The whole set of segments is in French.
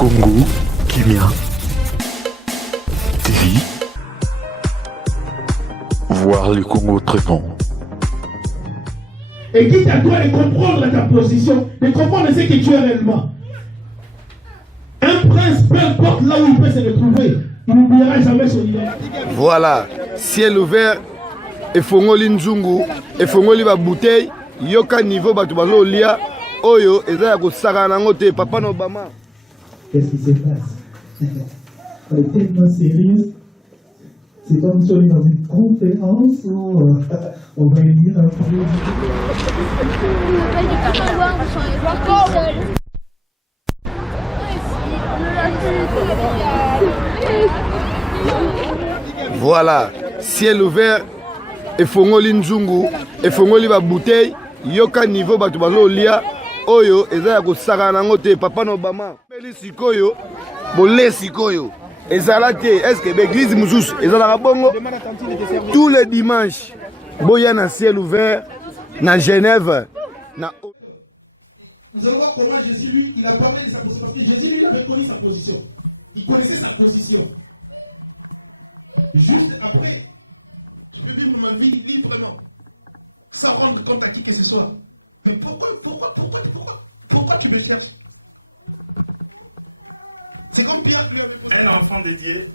Congo Kimia TV. Voir le Congo autrement. Et qui t'a le droit de comprendre ta position, de comprendre ce que tu es réellement. Un prince, peu importe là où il peut se retrouver, il n'oubliera jamais son identité. Voilà, ciel ouvert, et fongoli nzungu, et fongoli ba bouteille, yoka niveau batu bazo lia, oyo, et là ko saka nango te, papa Obama. Qu'est-ce qui se passe? On est tellement sérieux. C'est comme si on est dans une conférence où on va élire un premier. Voilà, ciel ouvert, et fongoli nzungu, et fongoli ba bouteille, yoka niveau batu bazo lia, oyo, et là ko saka nango te, papa Obama. Beli sikoyo, bolé sikoyo. Est-ce que l'église Mousous est à la bongo tous les dimanches? Boya na ciel ouvert, na Genève. Nous allons voir comment Jésus, lui, il a parlé de sa position. Parce que Jésus, lui, il avait connu sa position. Il connaissait sa position. Juste après, je peux vivre ma vie librement, sans rendre compte à qui que ce soit. Mais pourquoi tu me cherches? C'est comme Pierre lui avait posé. Un enfant dédié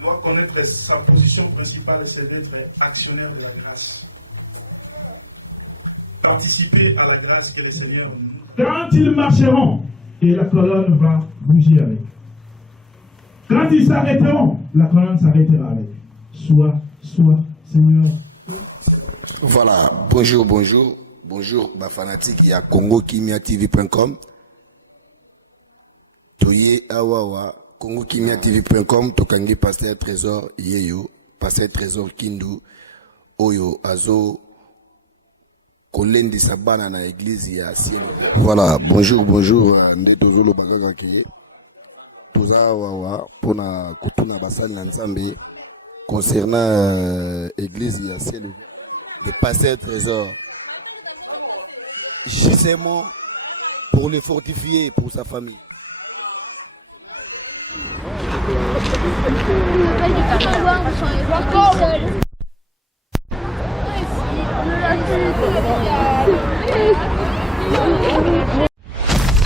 doit connaître sa position principale, c'est d'être actionnaire de la grâce. Participer à la grâce que le Seigneur nous a. Quand ils marcheront, et la colonne va bouger avec. Quand ils s'arrêteront, la colonne s'arrêtera avec. Soit, Seigneur. Voilà, bonjour, ma fanatique, il y a CongoKimiaTV.com. Toye awawa CongoKimiaTV.com, Tokangi Pasteur Trésor Yeyo, Pasteur Trésor Kindu, Oyo Azo, Kolende Sabana na église ya Ciel. Voilà, bonjour, Nde Tozolo Bagaka Keye, Toza Wawa, Pona Kutuna Basali Nzambe, concernant église ya Ciel. Pasteur Trésor, justement, pour les fortifier, pour sa famille.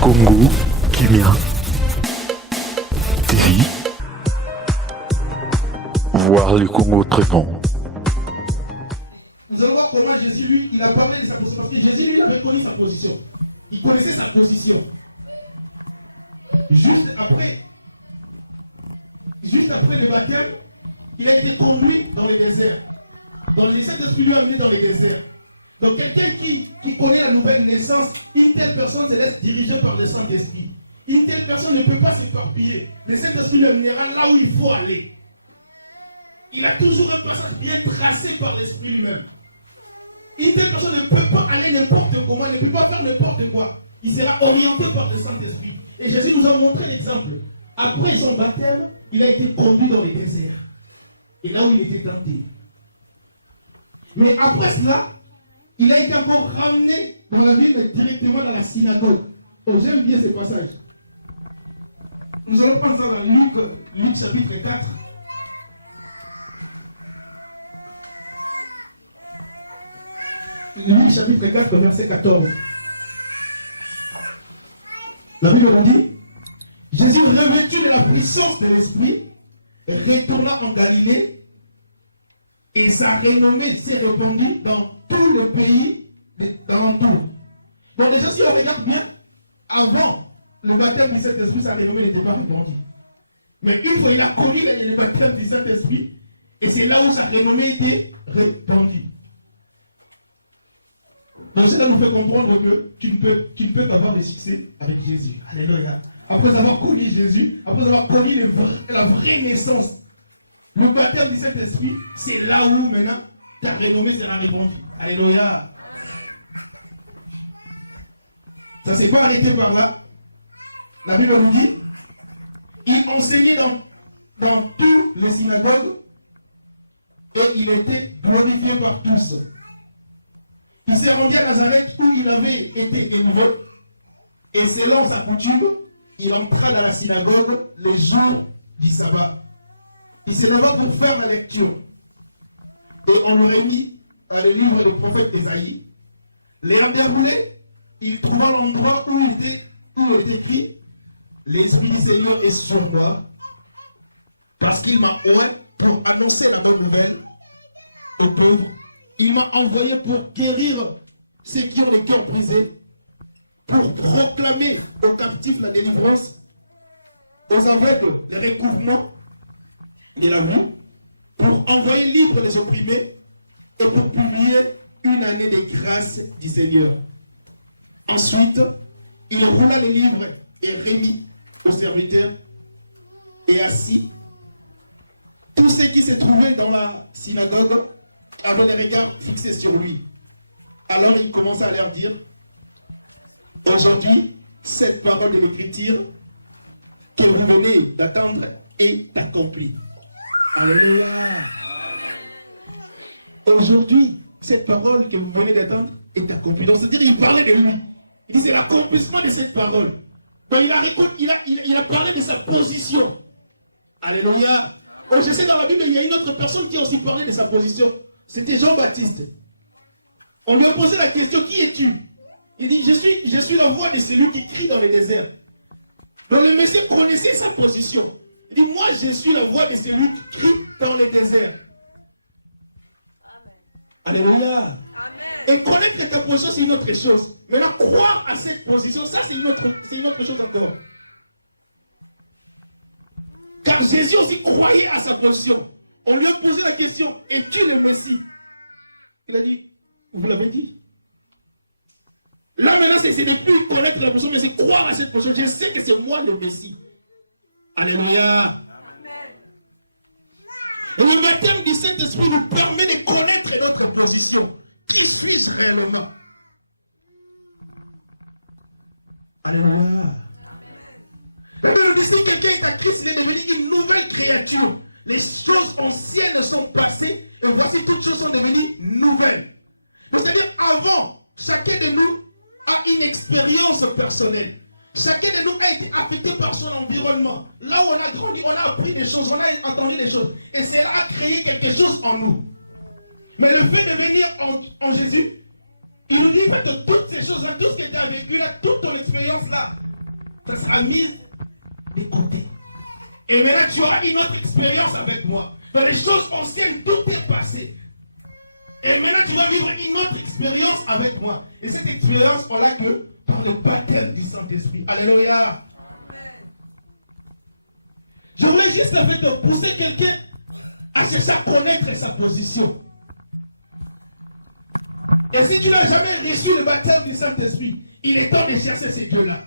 Congo Kimia TV. Voir le Congo autrement. Nous allons voir comment Jésus, lui, il a parlé de sa position. Parce que Jésus, lui, il avait connu sa position. Il connaissait sa position. Juste après le baptême, il a été conduit dans le désert. Donc le Saint-Esprit lui a amené dans le désert. Donc quelqu'un qui connaît la nouvelle naissance, une telle personne se laisse diriger par le Saint-Esprit. Une telle personne ne peut pas s'éparpiller. Le Saint-Esprit lui amènera là où il faut aller. Il a toujours un passage bien tracé par l'Esprit lui-même. Une telle personne ne peut pas aller n'importe comment, ne peut pas faire n'importe quoi. Il sera orienté par le Saint-Esprit. Et Jésus nous a montré l'exemple. Après son baptême, il a été conduit dans les déserts. Et là où il était tenté. Mais après cela, il a été encore ramené dans la ville, directement dans la synagogue. Oh, j'aime bien ce passage. Nous allons prendre ça dans Luc chapitre 4. Luc chapitre 4, verset 14. La Bible nous dit, Jésus, revêtu de la puissance de l'Esprit, retourna en Galilée et sa renommée s'est répandue dans tout le pays d'alentour. Donc déjà, si on regarde bien, avant le baptême du Saint-Esprit, sa renommée n'était pas répandue. Mais une fois il a connu le baptême du Saint-Esprit, et c'est là où sa renommée était répandue. Donc cela nous fait comprendre que tu ne peux qu'avoir le succès avec Jésus. Alléluia. Après avoir connu Jésus, après avoir connu la vraie naissance, le baptême du Saint-Esprit, c'est là où maintenant ta renommée sera répandue. Alléluia. Ça ne s'est pas arrêté par là. La Bible nous dit, il enseignait dans toutes les synagogues et il était glorifié par tous. Il s'est rendu à Nazareth où il avait été élevé et selon sa coutume, il entra dans la synagogue le jour du sabbat. Il se leva pour faire la lecture. Et on lui a mis le livre du prophète Ésaïe. L'ayant déroulé, il trouva l'endroit où il était écrit « L'Esprit du Seigneur est sur moi, parce qu'il m'a oint pour annoncer la bonne nouvelle aux pauvres. Il m'a envoyé pour guérir ceux qui ont le cœur brisé, pour proclamer aux captifs la délivrance, aux aveugles le recouvrement de la vue, pour envoyer libres les opprimés et pour publier une année de grâce du Seigneur. » Ensuite, il roula les livres et remit aux serviteurs et assis. Tous ceux qui se trouvaient dans la synagogue avaient les regards fixés sur lui. Alors il commença à leur dire: aujourd'hui, cette parole de l'écriture que vous venez d'attendre est accomplie. Alléluia. Aujourd'hui, cette parole que vous venez d'attendre est accomplie. Donc, c'est-à-dire, il parlait de lui. Il dit, c'est l'accomplissement de cette parole. Donc, il a parlé de sa position. Alléluia. Oh, je sais, dans la Bible, il y a une autre personne qui a aussi parlé de sa position. C'était Jean-Baptiste. On lui a posé la question, qui es-tu? Il dit, je suis la voix de celui qui crie dans le désert. Donc, le Messie connaissait sa position. Il dit, moi, je suis la voix de celui qui crie dans le désert. Alléluia. Amen. Et connaître ta position, c'est une autre chose. Maintenant, croire à cette position, ça, c'est une autre chose encore. Car Jésus aussi croyait à sa position. On lui a posé la question, es-tu le Messie? Il a dit, vous l'avez dit. Là, maintenant, c'est de plus connaître la position, mais c'est croire à cette position. Je sais que c'est moi le Messie. Alléluia. Et le baptême du Saint-Esprit nous permet de connaître notre position. Qui suis-je réellement? Alléluia. La Bible nous dit, si quelqu'un est à Christ, il est devenu une nouvelle créature. Les choses anciennes sont passées et voici toutes choses sont devenues nouvelles. C'est-à-dire, avant, chacun de nous a une expérience personnelle. Chacun de nous a été affecté par son environnement. Là où on a grandi, on a appris des choses, on a entendu des choses. Et cela a créé quelque chose en nous. Mais le fait de venir en Jésus, il nous dit que toutes ces choses-là, tout ce que tu as vécu là, toute ton expérience-là, ça sera mis de côté. Et maintenant, tu auras une autre expérience avec moi. Dans les choses anciennes, tout est passé. Et maintenant, tu vas vivre une autre expérience avec moi. Et cette expérience, on l'a que par le baptême du Saint-Esprit. Alléluia. Amen. Je voulais juste en fait pousser quelqu'un à chercher à connaître sa position. Et si tu n'as jamais reçu le baptême du Saint-Esprit, il est temps de chercher ces dieux-là.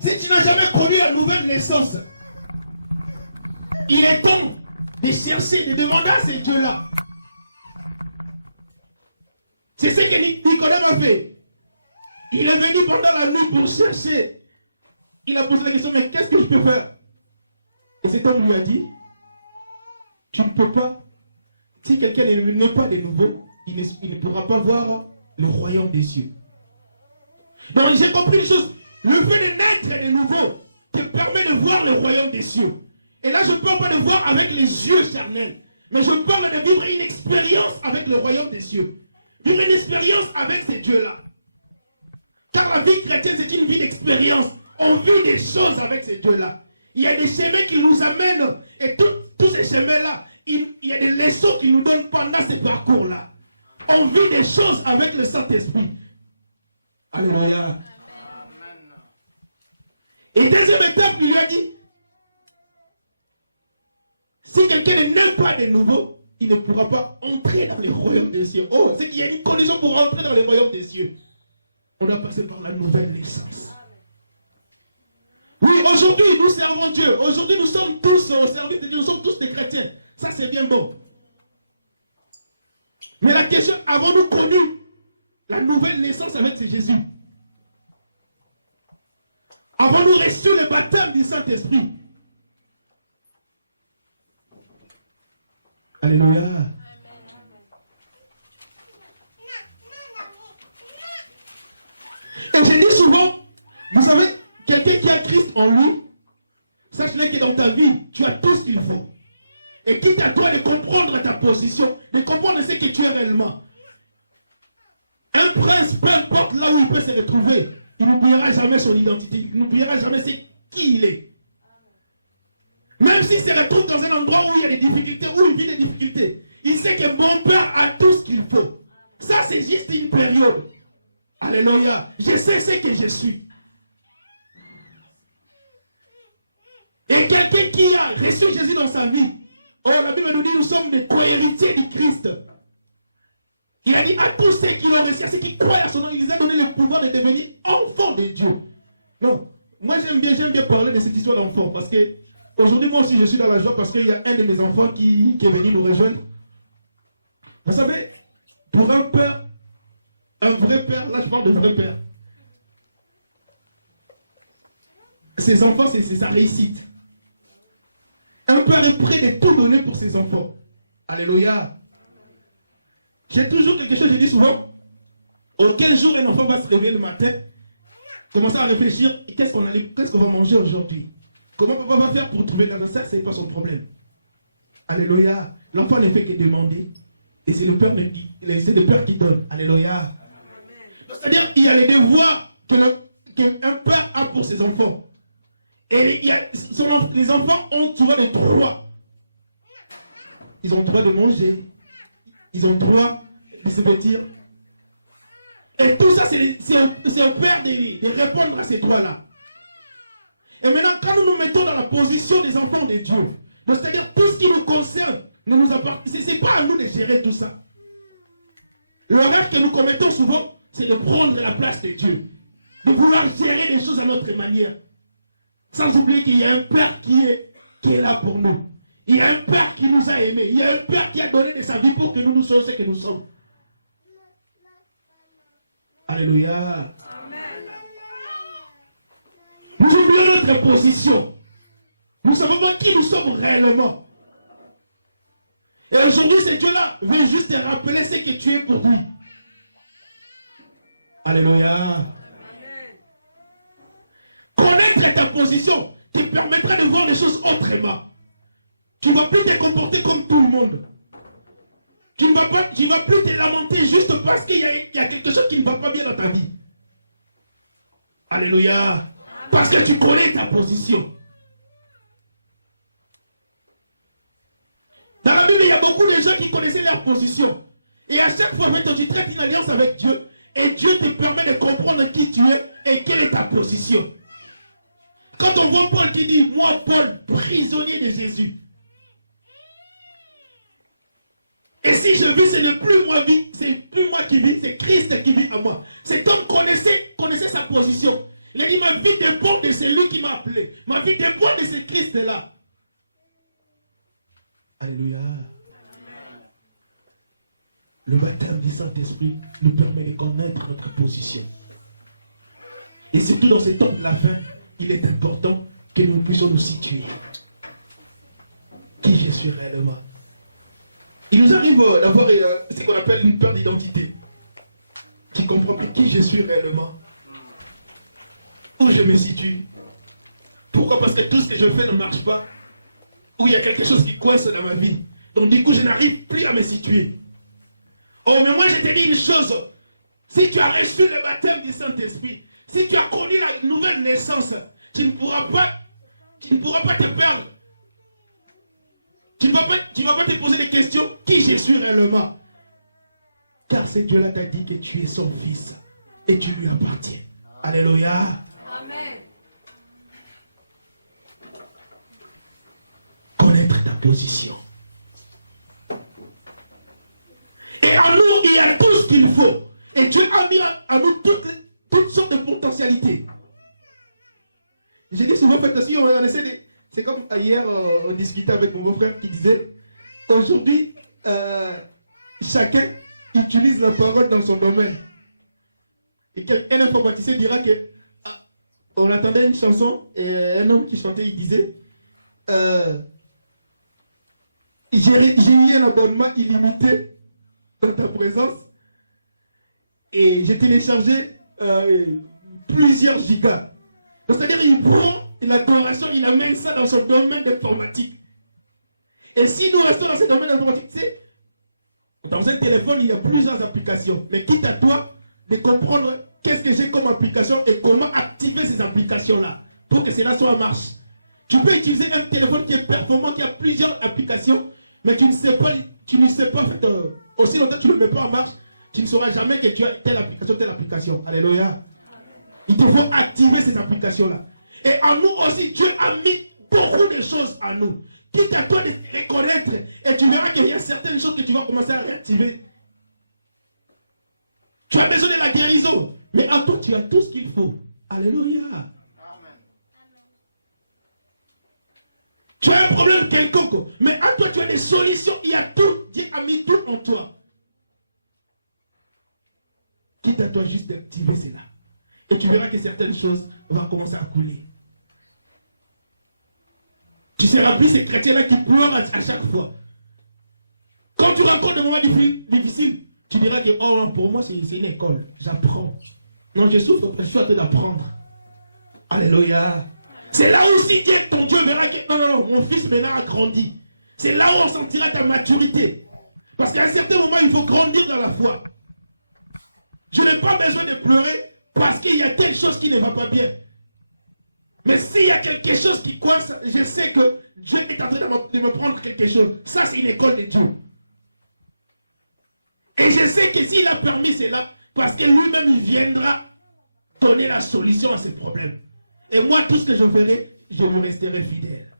Si tu n'as jamais connu la nouvelle naissance, il est temps de chercher, de demander à ces dieux-là. C'est ce que Nicodème a fait. Il est venu pendant la nuit pour chercher. Il a posé la question, mais qu'est-ce que je peux faire? Et cet homme lui a dit, tu ne peux pas. Si quelqu'un n'est pas de nouveau, il ne pourra pas voir le royaume des cieux. Donc j'ai compris une chose. Le fait de naître de nouveau te permet de voir le royaume des cieux. Et là, je ne parle pas de voir avec les yeux charnels, mais je parle de vivre une expérience avec le royaume des cieux. Vivre une expérience avec ces dieux-là. Car la vie chrétienne, c'est une vie d'expérience. On vit des choses avec ces dieux-là. Il y a des chemins qui nous amènent. Et tous ces chemins-là, il y a des leçons qui nous donnent pendant ces parcours-là. On vit des choses avec le Saint-Esprit. Alléluia. Et deuxième étape, il lui a dit, si quelqu'un n'est pas de nouveau, il ne pourra pas entrer dans le royaume des cieux. Oh, c'est qu'il y a une condition pour entrer dans le royaume des cieux. On doit passer par la nouvelle naissance. Oui, aujourd'hui, nous servons Dieu. Aujourd'hui, nous sommes tous au service de Dieu. Nous sommes tous des chrétiens. Ça, c'est bien bon. Mais la question, avons-nous connu la nouvelle naissance avec Jésus? Avons-nous reçu le baptême du Saint-Esprit? Alléluia. Et je dis souvent, vous savez, quelqu'un quelqu'un qui a Christ en lui, sache-le que dans ta vie, tu as tout ce qu'il faut. Et quitte à toi de comprendre ta position, de comprendre ce que tu es réellement. Un prince, peu importe là où il peut se retrouver, il n'oubliera jamais son identité, il n'oubliera jamais qui il est. Même s'il se retrouve dans un endroit où il y a des difficultés, où il vit des difficultés, il sait que mon Père a tout ce qu'il faut. Ça, c'est juste une période. Alléluia. Je sais ce que je suis. Et quelqu'un qui a reçu Jésus dans sa vie, oh, la Bible nous dit nous sommes des co-héritiers du Christ. Il a dit à tous ceux qui l'ont reçu, à ceux qui croient à son nom, il les a donné le pouvoir de devenir enfants de Dieu. Non, moi j'aime bien parler de cette histoire d'enfant parce que aujourd'hui moi aussi je suis dans la joie parce qu'il y a un de mes enfants qui est venu nous rejoindre. Vous savez, pour un père, un vrai père, là je parle de vrai père, ses enfants c'est sa réussite. Un père est prêt de tout donner pour ses enfants. Alléluia. J'ai toujours quelque chose, je dis souvent, auquel jour un enfant va se réveiller le matin, commencer à réfléchir, qu'est-ce qu'on va manger aujourd'hui? Comment papa va faire pour trouver dans ça? Ce n'est pas son problème. Alléluia. L'enfant ne fait que demander. Et c'est le Père qui donne. Alléluia. C'est-à-dire qu'il y a les devoirs qu'un père a pour ses enfants. Et les enfants ont droit de droits. Ils ont droit de manger. Ils ont droit de se vêtir. Et tout ça, c'est au père de répondre à ces droits-là. Et maintenant, quand nous nous mettons dans la position des enfants de Dieu, c'est-à-dire tout ce qui nous concerne, ne nous appartient. Ce n'est pas à nous de gérer tout ça. Le rêve que nous commettons souvent, c'est de prendre la place de Dieu. De vouloir gérer les choses à notre manière. Sans oublier qu'il y a un Père qui est là pour nous. Il y a un Père qui nous a aimés. Il y a un Père qui a donné de sa vie pour que nous soyons ce que nous sommes. Alléluia. Amen. Nous oublions notre position. Nous ne savons pas qui nous sommes réellement. Et aujourd'hui, ce Dieu-là veut juste te rappeler ce que tu es pour lui. Alléluia. Amen. Connaître ta position te permettra de voir les choses autrement. Tu ne vas plus te comporter comme tout le monde. Tu ne vas plus te lamenter juste parce qu'il y a quelque chose qui ne va pas bien dans ta vie. Alléluia. Parce que tu connais ta position. Dans la Bible, il y a beaucoup de gens qui connaissaient leur position. Et à chaque fois, tu traites une alliance avec Dieu. Et Dieu te permet de comprendre qui tu es et quelle est ta position. Quand on voit Paul qui dit, moi Paul, prisonnier de Jésus. Et si je vis, ce n'est plus moi qui vis, c'est Christ qui vit à moi. Cet homme connaissait sa position. Il a dit, ma vie dépend de celui qui m'a appelé. Ma vie dépend de ce Christ-là. Alléluia. Le baptême du Saint-Esprit nous permet de connaître notre position. Et surtout dans ce temps de la fin, il est important que nous puissions nous situer. Qui je suis réellement. Il nous arrive d'avoir ce qu'on appelle une perte d'identité. Qui comprend plus qui je suis réellement. Où je me situe. Pourquoi? Parce que tout ce que je fais ne marche pas. Ou il y a quelque chose qui coince dans ma vie. Donc du coup, je n'arrive plus à me situer. Oh, mais moi je te dis une chose. Si tu as reçu le baptême du Saint-Esprit, si tu as connu la nouvelle naissance, tu ne pourras pas te perdre. Tu ne vas pas te poser des questions. Qui je suis réellement? Car ce Dieu-là t'a dit que tu es son fils et tu lui appartiens. Alléluia. Amen. Connaître ta position. Et en nous, il y a tout ce qu'il faut. Et Dieu a mis à nous toutes sortes de potentialités. J'ai dit souvent, faites aussi, on essaie de... C'est comme hier, on discutait avec mon beau-frère qui disait, aujourd'hui, chacun utilise la parole dans son domaine. Et un informaticien dira que, on entendait une chanson, et un homme qui chantait, il disait, j'ai eu un abonnement illimité dans ta présence, et j'ai téléchargé plusieurs gigas. Donc, c'est-à-dire qu'il prend l'adoration, il amène ça dans son domaine d'informatique. Et si nous restons dans ce domaine d'informatique, tu sais, dans un téléphone, il y a plusieurs applications. Mais quitte à toi de comprendre qu'est-ce que j'ai comme application et comment activer ces applications-là pour que cela soit en marche. Tu peux utiliser un téléphone qui est performant, qui a plusieurs applications, mais tu ne sais pas en fait, aussi longtemps que tu ne le mets pas en marche, tu ne sauras jamais que tu as telle application. Alléluia. Il te faut activer ces applications-là. Et en nous aussi, Dieu a mis beaucoup de choses en nous. Quitte à toi de reconnaître, et tu verras qu'il y a certaines choses que tu vas commencer à réactiver. Tu as besoin de la guérison, mais en toi, tu as tout ce qu'il faut. Alléluia. Amen. Tu as un problème quelconque, mais en toi, tu as des solutions. Il y a tout. Dieu a mis tout en toi. Quitte à toi juste d'activer cela. Et tu verras que certaines choses vont commencer à couler. Tu seras plus ces chrétiens-là qui pleurent à chaque fois. Quand tu rencontres des moments difficiles, tu diras que oh, pour moi, c'est une école. J'apprends. Non, je souffre, je suis en train d'apprendre. Alléluia. C'est là aussi que ton Dieu verra que non, mon fils maintenant a grandi. C'est là où on sentira ta maturité. Parce qu'à un certain moment, il faut grandir dans la foi. Je n'ai pas besoin de pleurer parce qu'il y a telle chose qui ne va pas bien. Mais s'il y a quelque chose qui coince, je sais que Dieu est en train de me prendre quelque chose. Ça, c'est une école de Dieu. Et je sais que s'il a permis cela, parce que lui-même, il viendra donner la solution à ses problèmes. Et moi, tout ce que je ferai, je lui resterai fidèle.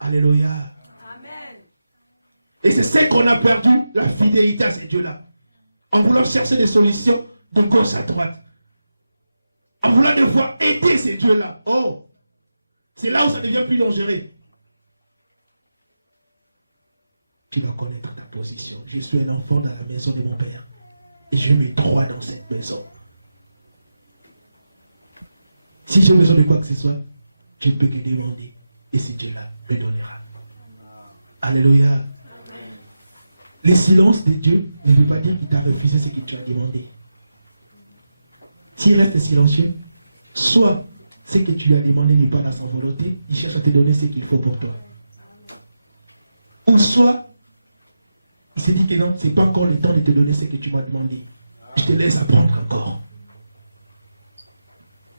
Alléluia. Amen. Et c'est ce qu'on a perdu, la fidélité à ces dieux-là. En voulant chercher des solutions de gauche à droite. En voulant devoir aider ces dieux-là. Oh, c'est là où ça devient plus dangereux. Tu dois connaître ta position. Je suis un enfant dans la maison de mon père. Et je mets droit dans cette maison. Si j'ai besoin de quoi que ce soit, je ne peux que demander. Et ce Dieu-là me donnera. Alléluia. Le silence de Dieu ne veut pas dire qu'il t'a refusé ce que tu as demandé. S'il reste silencieux, soit ce que tu lui as demandé n'est pas dans sa volonté, il cherche à te donner ce qu'il faut pour toi. Ou soit, il s'est dit que non, ce n'est pas encore le temps de te donner ce que tu m'as demandé. Je te laisse apprendre encore.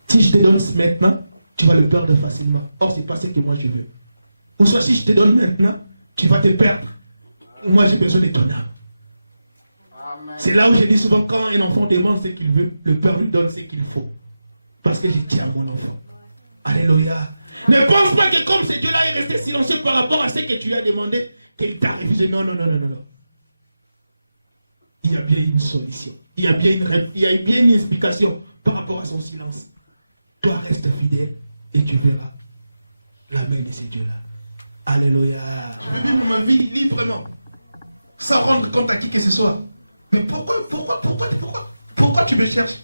Si je te donne maintenant, tu vas le perdre facilement. Or, ce n'est pas ce que moi je veux. Ou soit si je te donne maintenant, tu vas te perdre. Moi, j'ai besoin de ton âme. C'est là où je dis souvent, quand un enfant demande ce qu'il veut, le père lui donne ce qu'il faut. Parce que je tiens à mon enfant. Alléluia. Ne pense pas que comme ce Dieu-là est resté silencieux par rapport à ce que tu lui as demandé, qu'il t'a refusé. Non. Il y a bien une solution. Il y a bien une explication par rapport à son silence. Toi, reste fidèle et tu verras la main de ces dieux-là. Alléluia. Je peux vivre ma vie librement, sans rendre compte à qui que ce soit. Mais pourquoi tu me cherches?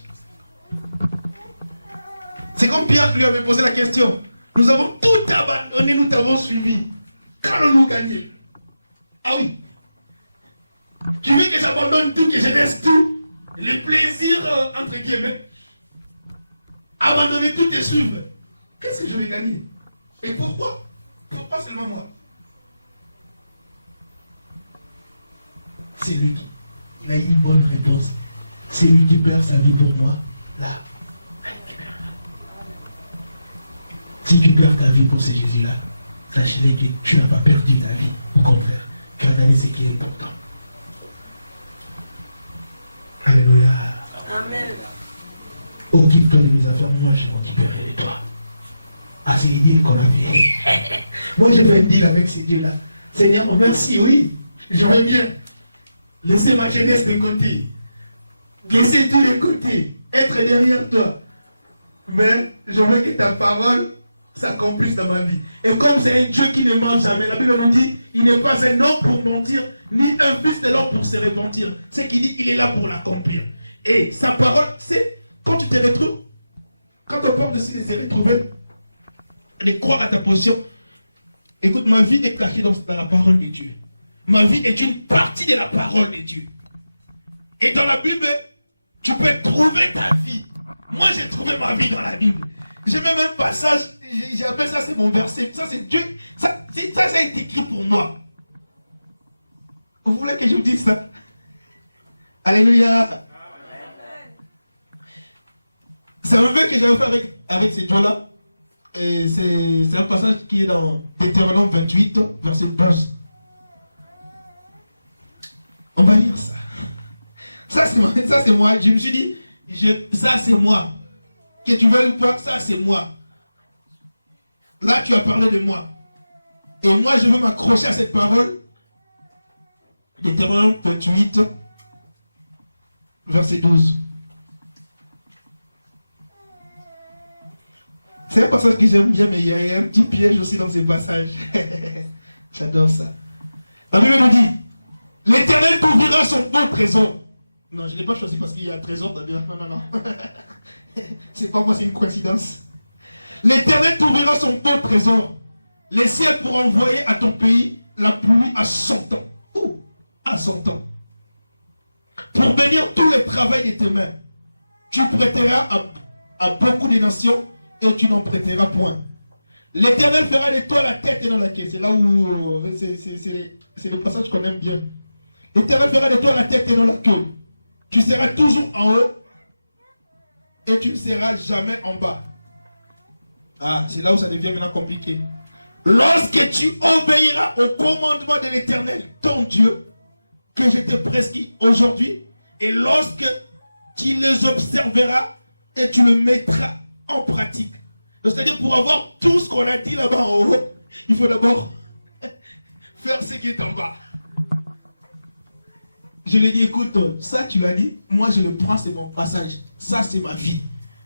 C'est comme Pierre qui lui avait posé la question. Nous avons tout abandonné, nous t'avons suivi. Qu'allons-nous gagner? Ah oui. Tu veux que j'abandonne tout, que je laisse tout? Les plaisirs, entre guillemets. Abandonner tout et suivre. Qu'est-ce que je vais gagner? Et pourquoi? Pourquoi seulement moi? C'est lui qui a une bonne réponse. C'est lui qui perd sa vie pour moi. Là. Si tu perds ta vie pour ce Jésus-là, sache-le que tu n'as pas perdu ta vie. Au contraire, tu as gagné ce qui est important. Alléluia. Amen. Occupe-toi de mes affaires, moi je m'occuperai de toi. Ah, c'est les deals qu'on a vu. Moi je vais un deal avec ces dieux-là. Seigneur, merci, oui. Je vais bien. Laissez ma jeunesse de côté. Laissez tout de côté. Être derrière toi. Mais je veux que ta parole s'accomplisse dans ma vie. Et comme c'est un Dieu qui ne ment jamais, la Bible nous dit, il n'est pas un homme pour mentir, ni un fils de l'homme pour se repentir. C'est qu'il dit, il est là pour l'accomplir. Et sa parole, c'est quand tu te retrouves, quand on parle de se retrouver, de croire à ta position. Écoute, ma vie est cachée dans la parole de Dieu. Ma vie est une partie de la parole de Dieu. Et dans la Bible, tu peux trouver ta vie. Moi, j'ai trouvé ma vie dans la Bible. J'ai même un passage, j'appelle ça, c'est mon verset. Ça, c'est Dieu. Ça a été écrit pour moi. Vous voulez que je vous dise ça? Alléluia. C'est un vœu que j'avais fait avec ces gens-là. Et c'est un passage qui est dans Deutéronome 28, verset 12. On va lire ça. Ça, c'est moi. Je me suis dit, ça, c'est moi. Que tu veuilles ou pas, ça, c'est moi. Là, tu as parlé de moi. Et moi, je veux m'accrocher à cette parole. Deutéronome 28, verset 12. C'est un passage que j'aime bien, mais il y a un petit piège aussi dans ces passages. J'adore ça. La Bible nous dit, l'Éternel t'ouvrira son beau trésor. Non, je ne l'ai pas choisi parce qu'il y a un trésor dans la Bible. Non. C'est pas moi, c'est une coïncidence. L'Éternel t'ouvrira son beau trésor. Les ciels pour envoyer à ton pays la pluie à 100 ans. Ouh, à 100 ans. Pour bénir tous les travaux de tes mains. Tu prêteras à beaucoup de nations et tu n'en prêteras point. L'Éternel fera de toi la tête et non la queue. C'est là où c'est le passage qu'on aime bien. L'Éternel fera de toi la tête et non la queue. Tu seras toujours en haut et tu ne seras jamais en bas. Ah, c'est là où ça devient maintenant compliqué. Lorsque tu obéiras au commandement de l'Éternel, ton Dieu, que je te prescris aujourd'hui, et lorsque tu les observeras et tu le mettras en pratique. C'est-à-dire pour avoir tout ce qu'on a dit là-bas en haut, il faut d'abord faire ce qui est en bas. Je lui ai dit, écoute, ça tu l'as dit, moi je le prends, c'est mon passage. Ça c'est ma vie.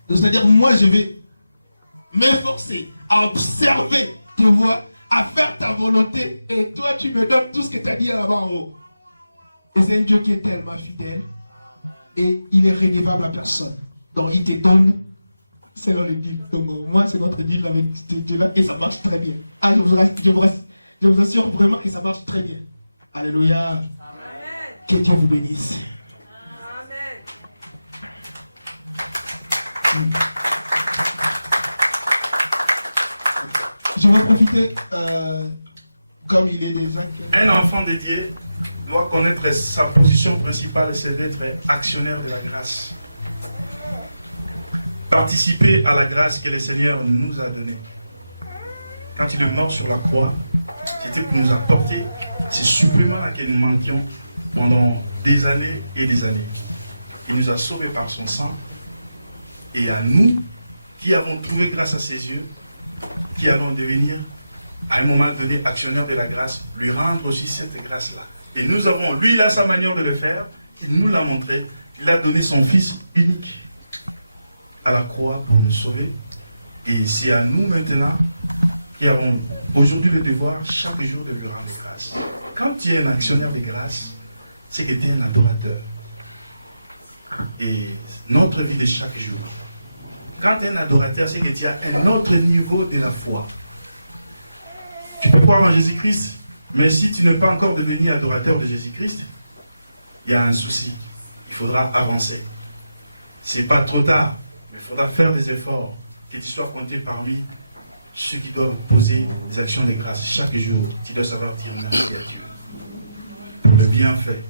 C'est-à-dire moi je vais m'efforcer à observer tes voies, à faire ta volonté, et toi tu me donnes tout ce que tu as dit là-bas en haut. Et c'est un Dieu qui est tellement fidèle, et il est redevable à personne. Donc il te donne selon le deal. Donc moi c'est notre deal avec ce Dieu-là, et ça marche très bien. Ah, je vous assure vraiment que ça marche très bien. Alléluia. Amen. Que Dieu vous bénisse. Amen. Je vais profiter, comme il est déjà... Un enfant dédié doit connaître sa position principale, c'est d'être actionnaire de la grâce. Participer à la grâce que le Seigneur nous a donnée. Quand il est mort sur la croix, c'était pour nous apporter ces suppléments-là que nous manquions pendant des années et des années. Il nous a sauvés par son sang. Et à nous, qui avons trouvé grâce à ses yeux, qui allons devenir, à un moment donné, actionnaires de la grâce, lui rendre aussi cette grâce-là. Et nous avons, lui, il a sa manière de le faire, il nous l'a montré, il a donné son Fils unique à la croix pour nous sauver. Et c'est à nous maintenant qui avons aujourd'hui le devoir chaque jour de lui rendre grâce. Quand tu es un actionnaire de grâce, c'est que tu es un adorateur. Et notre vie de chaque jour, quand tu es un adorateur, c'est que tu as un autre niveau de la foi. Tu peux croire en Jésus-Christ, mais si tu n'es pas encore devenu adorateur de Jésus-Christ, il y a un souci. Il faudra avancer. Ce n'est pas trop tard, mais il faudra faire des efforts, que tu sois compté parmi ceux qui doivent poser des actions de grâce. Chaque jour, tu dois savoir dire merci à Dieu pour le bienfait,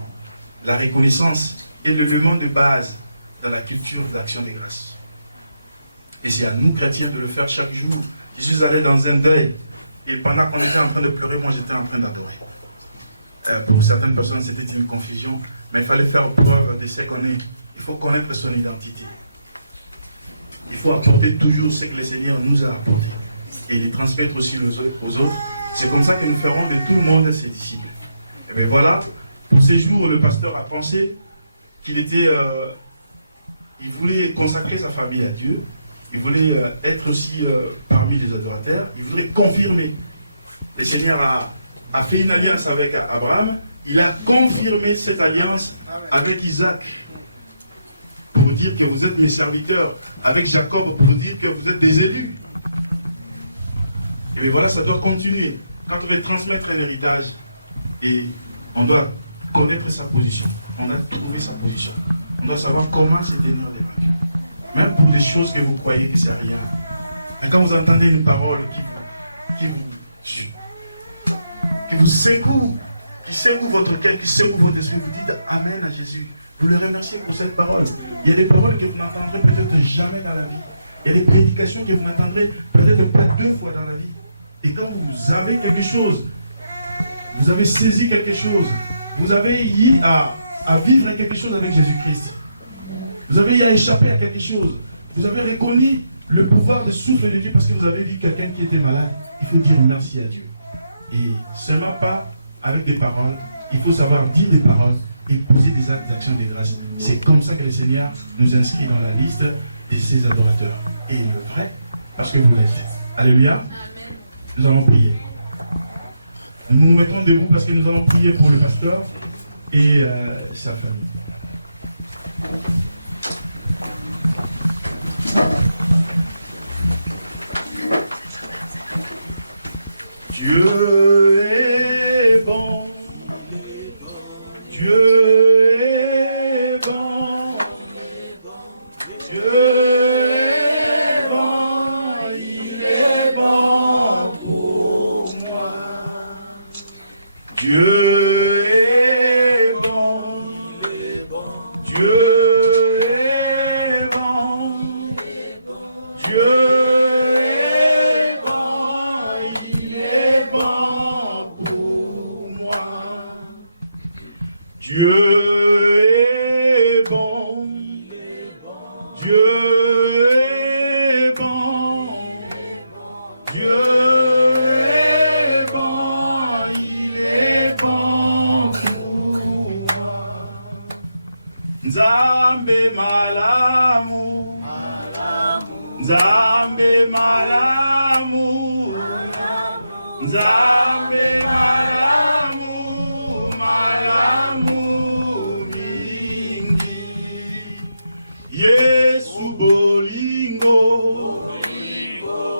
la reconnaissance et l'élément de base dans la culture de l'action de grâce. Et c'est à nous, chrétiens, de le faire chaque jour. Je suis allé dans un deuil, et pendant qu'on était en train de pleurer, moi j'étais en train d'adorer. Pour certaines personnes, c'était une confusion, mais il fallait faire preuve de ce qu'on est. Il faut connaître son identité. Il faut apporter toujours ce que le Seigneur nous a apporté, et les transmettre aussi aux autres. C'est comme ça que nous ferons de tout le monde ses disciples. Et bien voilà, pour ces jours, le pasteur a pensé qu'il était... il voulait consacrer sa famille à Dieu. Il voulait être aussi parmi les adorateurs. Il voudrait confirmer. Le Seigneur a fait une alliance avec Abraham. Il a confirmé cette alliance avec Isaac. Pour dire que vous êtes mes serviteurs. Avec Jacob, pour dire que vous êtes des élus. Et bien voilà, ça doit continuer. Quand on veut transmettre un héritage, et on doit connaître sa position. On doit trouver sa position. On doit savoir comment se tenir des vainqueurs. Même pour des choses que vous croyez que c'est rien, Et quand vous entendez une parole qui vous secoue, qui secoue votre cœur, qui secoue votre esprit, vous dites Amen à Jésus. Vous le remerciez pour cette parole. Il y a des paroles que vous n'entendrez peut-être jamais dans la vie. Il y a des prédications que vous n'entendrez peut-être pas 2 fois dans la vie. Et quand vous avez quelque chose, vous avez saisi quelque chose, vous avez eu à vivre quelque chose avec Jésus-Christ. Vous avez eu à échapper à quelque chose. Vous avez reconnu le pouvoir de souffle de Dieu parce que vous avez vu quelqu'un qui était malade. Il faut dire merci à Dieu. Et seulement pas avec des paroles. Il faut savoir dire des paroles et poser des actes d'action de grâce. C'est comme ça que le Seigneur nous inscrit dans la liste de ses adorateurs. Et le vrai, parce que vous l'êtes. Alléluia. Nous allons prier. Nous nous mettons debout parce que nous allons prier pour le pasteur et sa famille. Dieu est bon, Dieu est bon, Dieu est bon, il est bon pour moi. Dieu est bon, Dieu est bon, Dieu est bon, il est bon pour moi. Dieu est bon, Dieu est bon, Dieu est bon, il est bon pour moi. Nzambe malamu, Nzambe malamu, Nzambe malamu, malamu mingi. Yesu bolingo,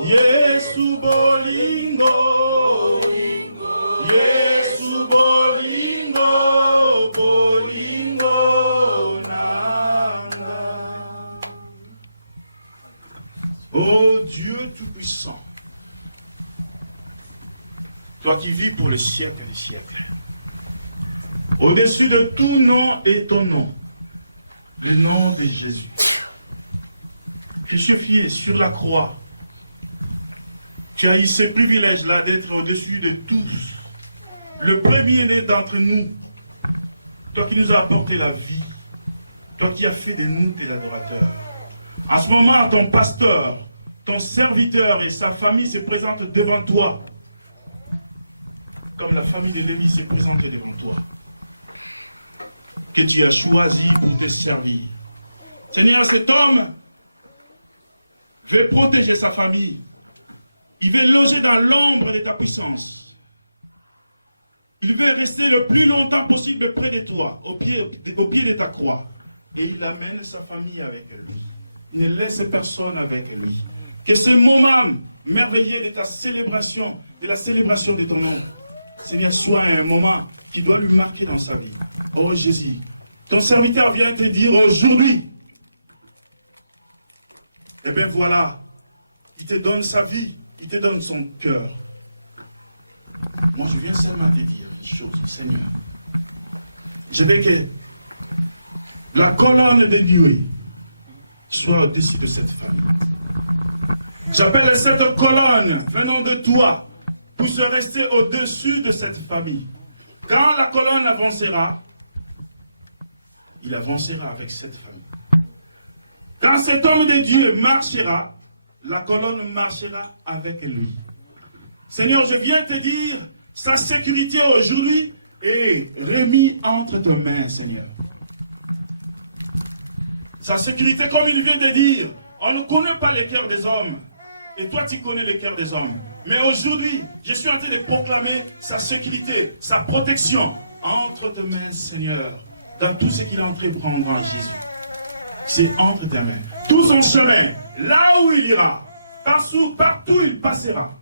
Yesu bolingo, Yesu bolingo, bolingo nanga. Oh Dieu Tout-Puissant, toi qui vis pour les siècles des siècles, au-dessus de tout nom est ton nom, le nom de Jésus. Crucifié sur la croix, tu as eu ce privilège-là d'être au-dessus de tous, le premier-né d'entre nous, toi qui nous as apporté la vie, toi qui as fait de nous tes adorateurs. En ce moment, ton pasteur, ton serviteur et sa famille se présentent devant toi, comme la famille de Lévi se présente devant toi, que tu as choisi pour te servir. Seigneur, cet homme veut protéger sa famille. Il veut loger dans l'ombre de ta puissance. Il veut rester le plus longtemps possible près de toi, au pied de ta croix. Et il amène sa famille avec lui. Il ne laisse personne avec lui. Que ce moment merveilleux de ta célébration, de la célébration de ton nom, Seigneur, soit un moment qui doit lui marquer dans sa vie. Oh Jésus, ton serviteur vient te dire aujourd'hui, eh bien voilà, il te donne sa vie, il te donne son cœur. Moi je viens seulement te dire une chose, Seigneur. Je veux que la colonne de Dieu soit au-dessus de cette famille. J'appelle cette colonne venant de toi pour se rester au-dessus de cette famille. Quand la colonne avancera, il avancera avec cette famille. Quand cet homme de Dieu marchera, la colonne marchera avec lui. Seigneur, je viens te dire, sa sécurité aujourd'hui est remise entre tes mains, Seigneur. Sa sécurité, comme il vient de dire, on ne connaît pas les cœurs des hommes. Et toi, tu connais les cœurs des hommes. Mais aujourd'hui, je suis en train de proclamer sa sécurité, sa protection entre tes mains, Seigneur, dans tout ce qu'il est en train de prendre en Jésus. C'est entre tes mains. Tout son chemin, là où il ira, partout il passera.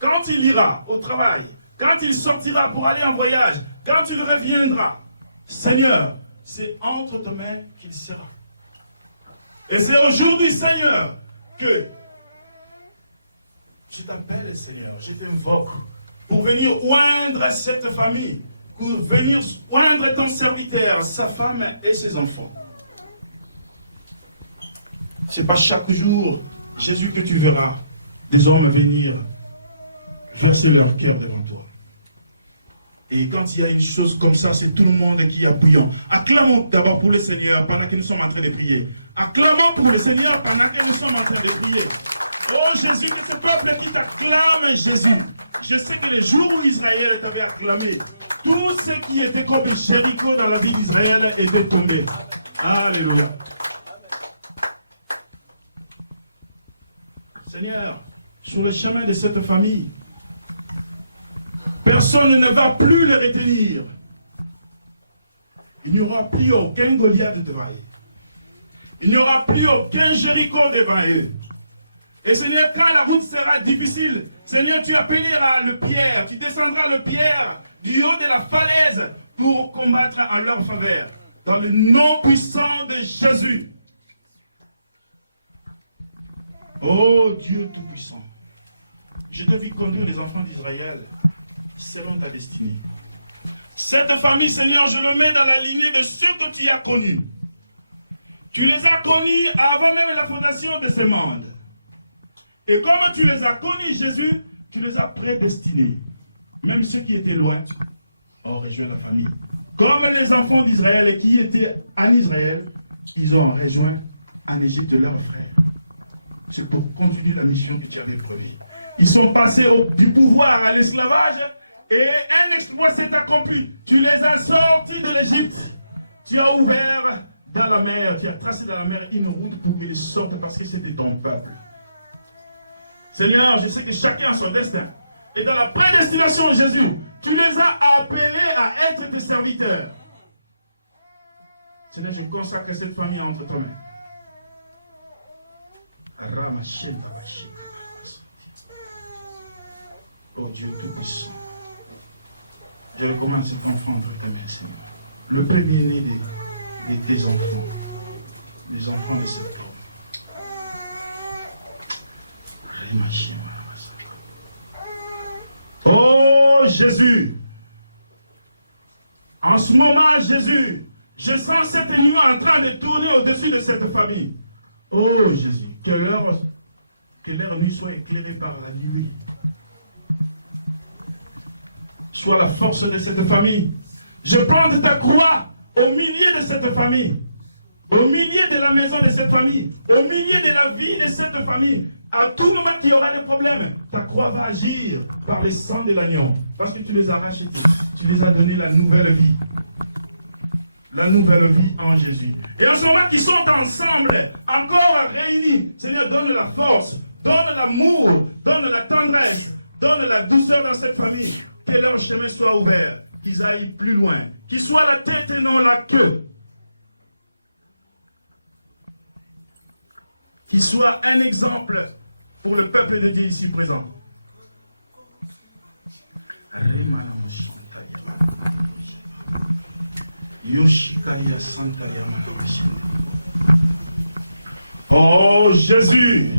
Quand il ira au travail, quand il sortira pour aller en voyage, quand il reviendra, Seigneur, c'est entre tes mains qu'il sera. Et c'est aujourd'hui, Seigneur, que je t'appelle, Seigneur, je t'invoque pour venir oindre cette famille, pour venir oindre ton serviteur, sa femme et ses enfants. Ce n'est pas chaque jour, Jésus, que tu verras des hommes venir verser leur cœur devant toi. Et quand il y a une chose comme ça, c'est tout le monde qui est appuyant. Acclamons d'abord pour le Seigneur pendant que nous sommes en train de prier. Acclamons pour le Seigneur pendant que nous sommes en train de prier. Oh Jésus, que ce peuple qui t'acclame, Jésus. Je sais que les jours où Israël t'avait acclamé, tout ce qui était comme Jéricho dans la vie d'Israël était tombé. Alléluia. Seigneur, sur le chemin de cette famille, personne ne va plus les retenir. Il n'y aura plus aucun Goliath devant eux. Il n'y aura plus aucun Jéricho devant eux. Et Seigneur, quand la route sera difficile, Seigneur, tu appelleras le Pierre, tu descendras le Pierre du haut de la falaise pour combattre en leur faveur. Dans le nom puissant de Jésus. Oh Dieu Tout-Puissant, je te vis conduire les enfants d'Israël selon ta destinée. Cette famille, Seigneur, je le mets dans la lignée de ceux que tu as connus. Tu les as connus avant même la fondation de ce monde. Et comme tu les as connus, Jésus, tu les as prédestinés. Même ceux qui étaient loin ont rejoint la famille. Comme les enfants d'Israël qui étaient en Israël, ils ont rejoint en Égypte leurs frères. C'est pour continuer la mission que tu avais prévue. Ils sont passés du pouvoir à l'esclavage et un exploit s'est accompli. Tu les as sortis de l'Égypte. Tu as ouvert dans la mer, tu as tracé dans la mer une route pour qu'ils sortent parce que c'était ton peuple. Seigneur, je sais que chacun a son destin. Et dans la prédestination de Jésus, tu les as appelés à être tes serviteurs. Seigneur, je consacre cette famille entre tes mains. Oh Dieu Tout-Puissant, je recommande cet enfant entre tes mains, Seigneur. Le premier-né de tes enfants, les enfants de cet homme. Oh Jésus, en ce moment, Jésus, je sens cette lumière en train de tourner au-dessus de cette famille. Oh Jésus, que leur nuit soit éclairée par la nuit. Sois la force de cette famille. Je plante ta croix au milieu de cette famille, au milieu de la maison de cette famille, au milieu de la vie de cette famille. À tout moment qu'il y aura des problèmes, ta croix va agir par le sang de l'agneau. Parce que tu les as rachetés, tu les as donné la nouvelle vie. La nouvelle vie en Jésus. Et en ce moment qu'ils sont ensemble, encore réunis, Seigneur, donne la force, donne l'amour, donne la tendresse, donne la douceur dans cette famille. Que leur chemin soit ouvert, qu'ils aillent plus loin, qu'ils soient la tête et non la queue. Qu'ils soient un exemple pour le peuple de Dieu ici présent. Oh Jésus,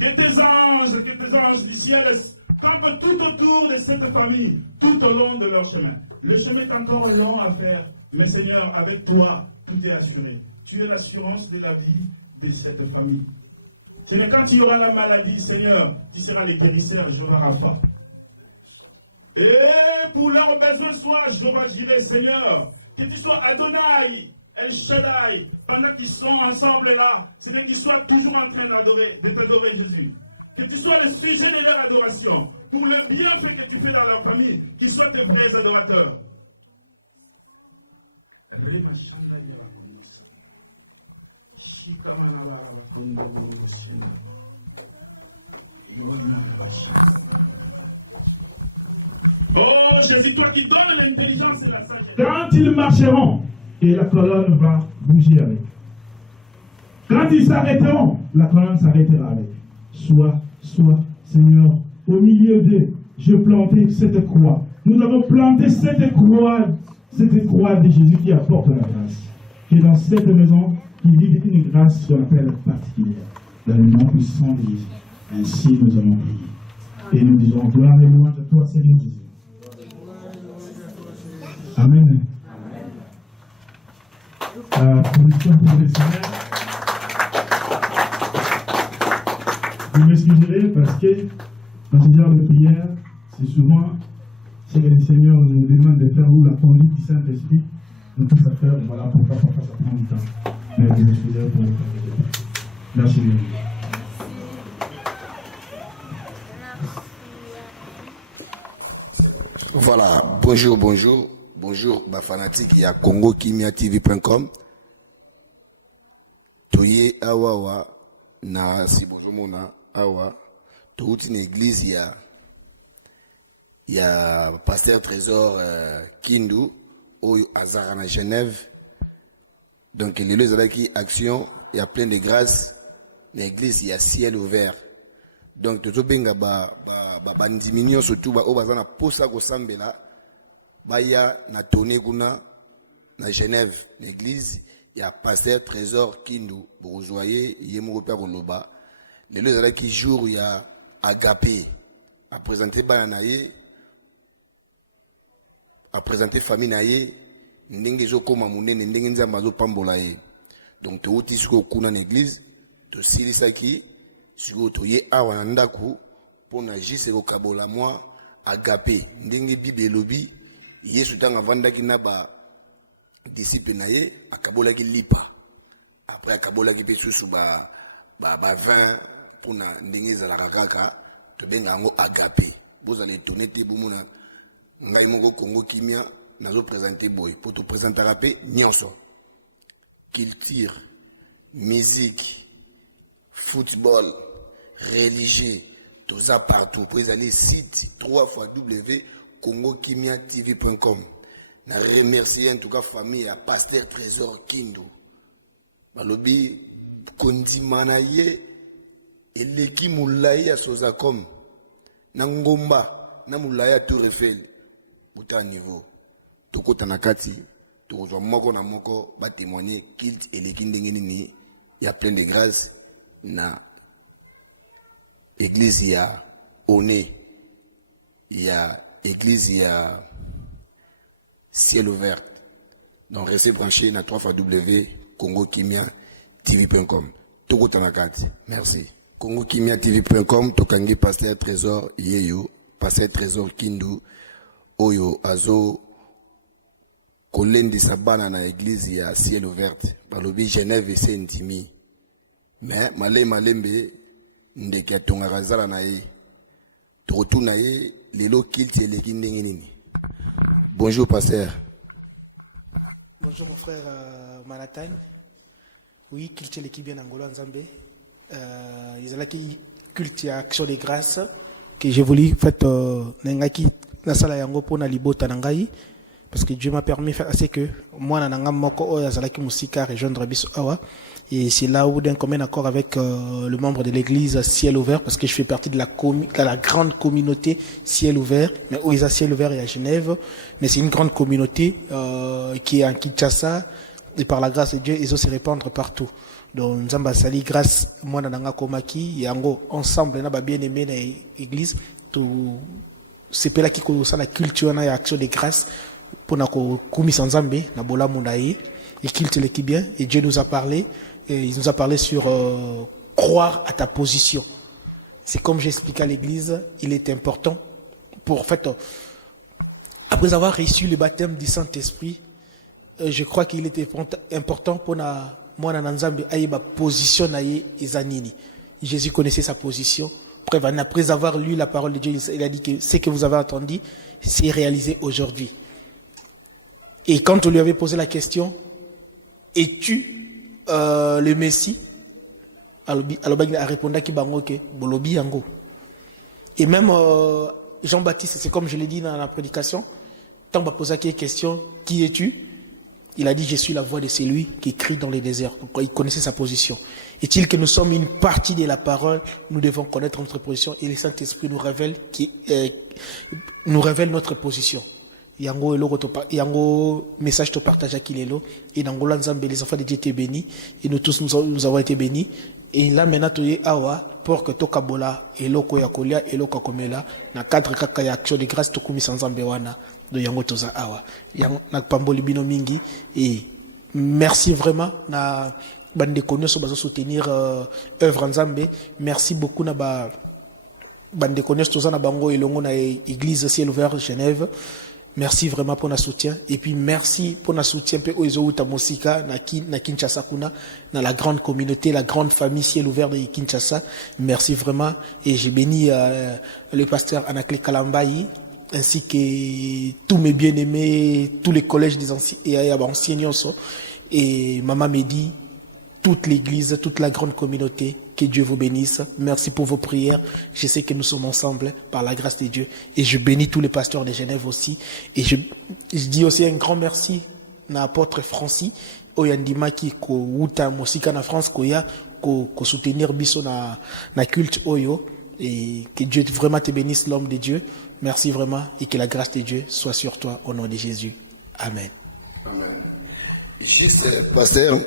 que tes anges du ciel campent tout autour de cette famille, tout au long de leur chemin. Le chemin est encore long à faire, mais Seigneur, avec toi, tout est assuré. Tu es l'assurance de la vie de cette famille. Seigneur, quand il y aura la maladie, Seigneur, tu seras le guérisseur, Jéhovah Rapha. Et pour leurs besoins, sois Jéhovah Jireh, Seigneur. Que tu sois Adonai, El Shaddai, pendant qu'ils sont ensemble là, c'est qu'ils soient toujours en train de t'adorer, Jésus. Que tu sois le sujet de leur adoration, pour le bienfait que tu fais dans leur famille, qu'ils soient tes vrais adorateurs. Oh Jésus, toi qui donnes l'intelligence et la sagesse. Quand ils marcheront, et la colonne va bouger avec. Quand ils s'arrêteront, la colonne s'arrêtera avec. Soit, Seigneur, au milieu d'eux, je plantais cette croix. Nous avons planté cette croix de Jésus qui apporte la grâce. Que dans cette maison, il vive une grâce qu'on appelle particulière. dans le nom puissant de Jésus. Ainsi nous allons prier. Et nous disons gloire et louange à toi, Seigneur Jésus. Amen. Position professionnelle. Vous m'excuserez parce que dans ce genre de prière, c'est souvent ce que le Seigneur nous demande de faire ou la conduite du Saint-Esprit, nous tous à faire. Voilà pourquoi ça prend du temps. Mais vous m'excuserez pour le temps. Merci. Voilà, bonjour, fanatique ya congokimiatv.com. Toye awa na si bonjour mona awa touti na église ya pasteur Trésor Kindu oyo azara na Genève. Donc les deux avec action, il y a plein de grâce. L'église il y a ciel ouvert. Donc tout benga ba diminution surtout ba obazana posa ko sambela ba ya na toné kuna na Genève l'église il y a pasteur Trésor Kindu vous voyez il mo père loba les deux avec jour il y a agapé à présenter bananaye à présenter famille naye ndenge zo koma munene ndenge nzamba zo pambola ye donc to uti siko kuna na église to silisaki siko to ye awa na ndaku pona jise ko kabola moi agapé ndenge bible lobi yesu tanga vandaki na ba disciple na ye akabola ki lipa après akabola ki pesusu ba 20 pona ndenge za la kaka to benga ngo agapé bozali tonete bumuna ngai moko Congo Kimia nazo présenter boy pour te présenter rapé nyonso culture musique football religieux tout ça partout pour aller site 3x www.congokimiatv.com. na remercier en tout cas famille à pasteur Trésor Kindu balobi kondimana ye eleki mulaya sozakom na ngomba na mulaya Tour Eiffel buta niveau tokota na kati tozwa moko na moko ba témoigner kilt eleki ndenge nini ya plein de grâce na église ya Oné ya église ya ciel ouvert. Donc restez branchés na 3x www.congokimiatv.com. Tokota na kati. Merci. congokimiatv.com tokangi pasteur Trésor yeyo pasteur Trésor Kindu oyo azo kolende sabana na église ya ciel ouverte balobi Genève et Saint-Dimi mais malembe ndeke atonga kazala na ye to na ye lelo kilte eleki ndenge nini. Bonjour pasteur. Bonjour mon frère Malatan. Oui, culte l'équipe bien Angola Nzambe. Ils ont culte action de grâce que j'ai voulu fait nengaki la sala yango pour na libota nangai parce que Dieu m'a permis assez que moi nanga moko oya salaki musika rejoindre biso awa et c'est là où d'un commun accord avec le membre de l'église Ciel Ouvert parce que je fais partie de la grande communauté Ciel Ouvert où ils ont Ciel Ouvert à Genève mais c'est une grande communauté qui est à Kinshasa et par la grâce de Dieu ils se répandre partout. Donc Nzamba sali grâce moi nanga komaki yango ensemble na ba bien église to c'est là qui commence la culture na action de grâce pour na ko kumisa Nzambe na bola munaï et culte qui bien et Dieu nous a parlé et il nous a parlé sur croire à ta position. C'est comme j'explique à l'église, il est important pour fait après avoir reçu le baptême du Saint-Esprit, je crois qu'il était important pour moi dans Nzambe aille ma position na ezanini. Jésus connaissait sa position. Après avoir lu la parole de Dieu, il a dit que ce que vous avez entendu, c'est réalisé aujourd'hui. Et quand je lui avais posé la question, es-tu le Messie? Alors il a répondu qu'il Bolobi Yango. Et même Jean-Baptiste, c'est comme je l'ai dit dans la prédication, quand on m'a posé la question, qui es-tu? Il a dit, je suis la voix de celui qui crie dans le désert. Quand il connaissait sa position. Est-il que nous sommes une partie de la parole, nous devons connaître notre position et le Saint-Esprit nous révèle notre position. Yango message te partage à Kilelo et Nangola Nzambe les enfants de Dieu étaient bénis et nous tous nous avons été bénis Et là maintenant tu es awa pour que tokabola et loko ya kolia et loko komela na cadre kaka ya action de grâce to komisa nzambe wana do yango toza awa yango na pamboli bino mingi et merci vraiment na bande connaissance pour soutenir œuvre nzambe. Merci beaucoup na bande connaissance toza na bango et le monde à église Ciel Ouvert Genève. Merci vraiment pour notre soutien. Et puis merci pour notre soutien aux autres Mosika, na Kinshasa, dans la grande communauté, la grande famille Ciel Ouvert de Kinshasa. Merci vraiment. Et j'ai béni le pasteur Anakle Kalambaye, ainsi que tous mes bien-aimés, tous les collèges des enseignants. Et Maman Mehdi, toute l'église, toute la grande communauté. Que Dieu vous bénisse. Merci pour vos prières. Je sais que nous sommes ensemble par la grâce de Dieu. Et je bénis tous les pasteurs de Genève aussi. Et je dis aussi un grand merci à l'apôtre Francis. Oyandima qui est en France, qui soutenir la culte Oyo. Et que Dieu vraiment te bénisse, nom de Dieu. Merci vraiment. Et que la grâce de Dieu soit sur toi au nom de Jésus. Amen. Amen. Juste, pasteur.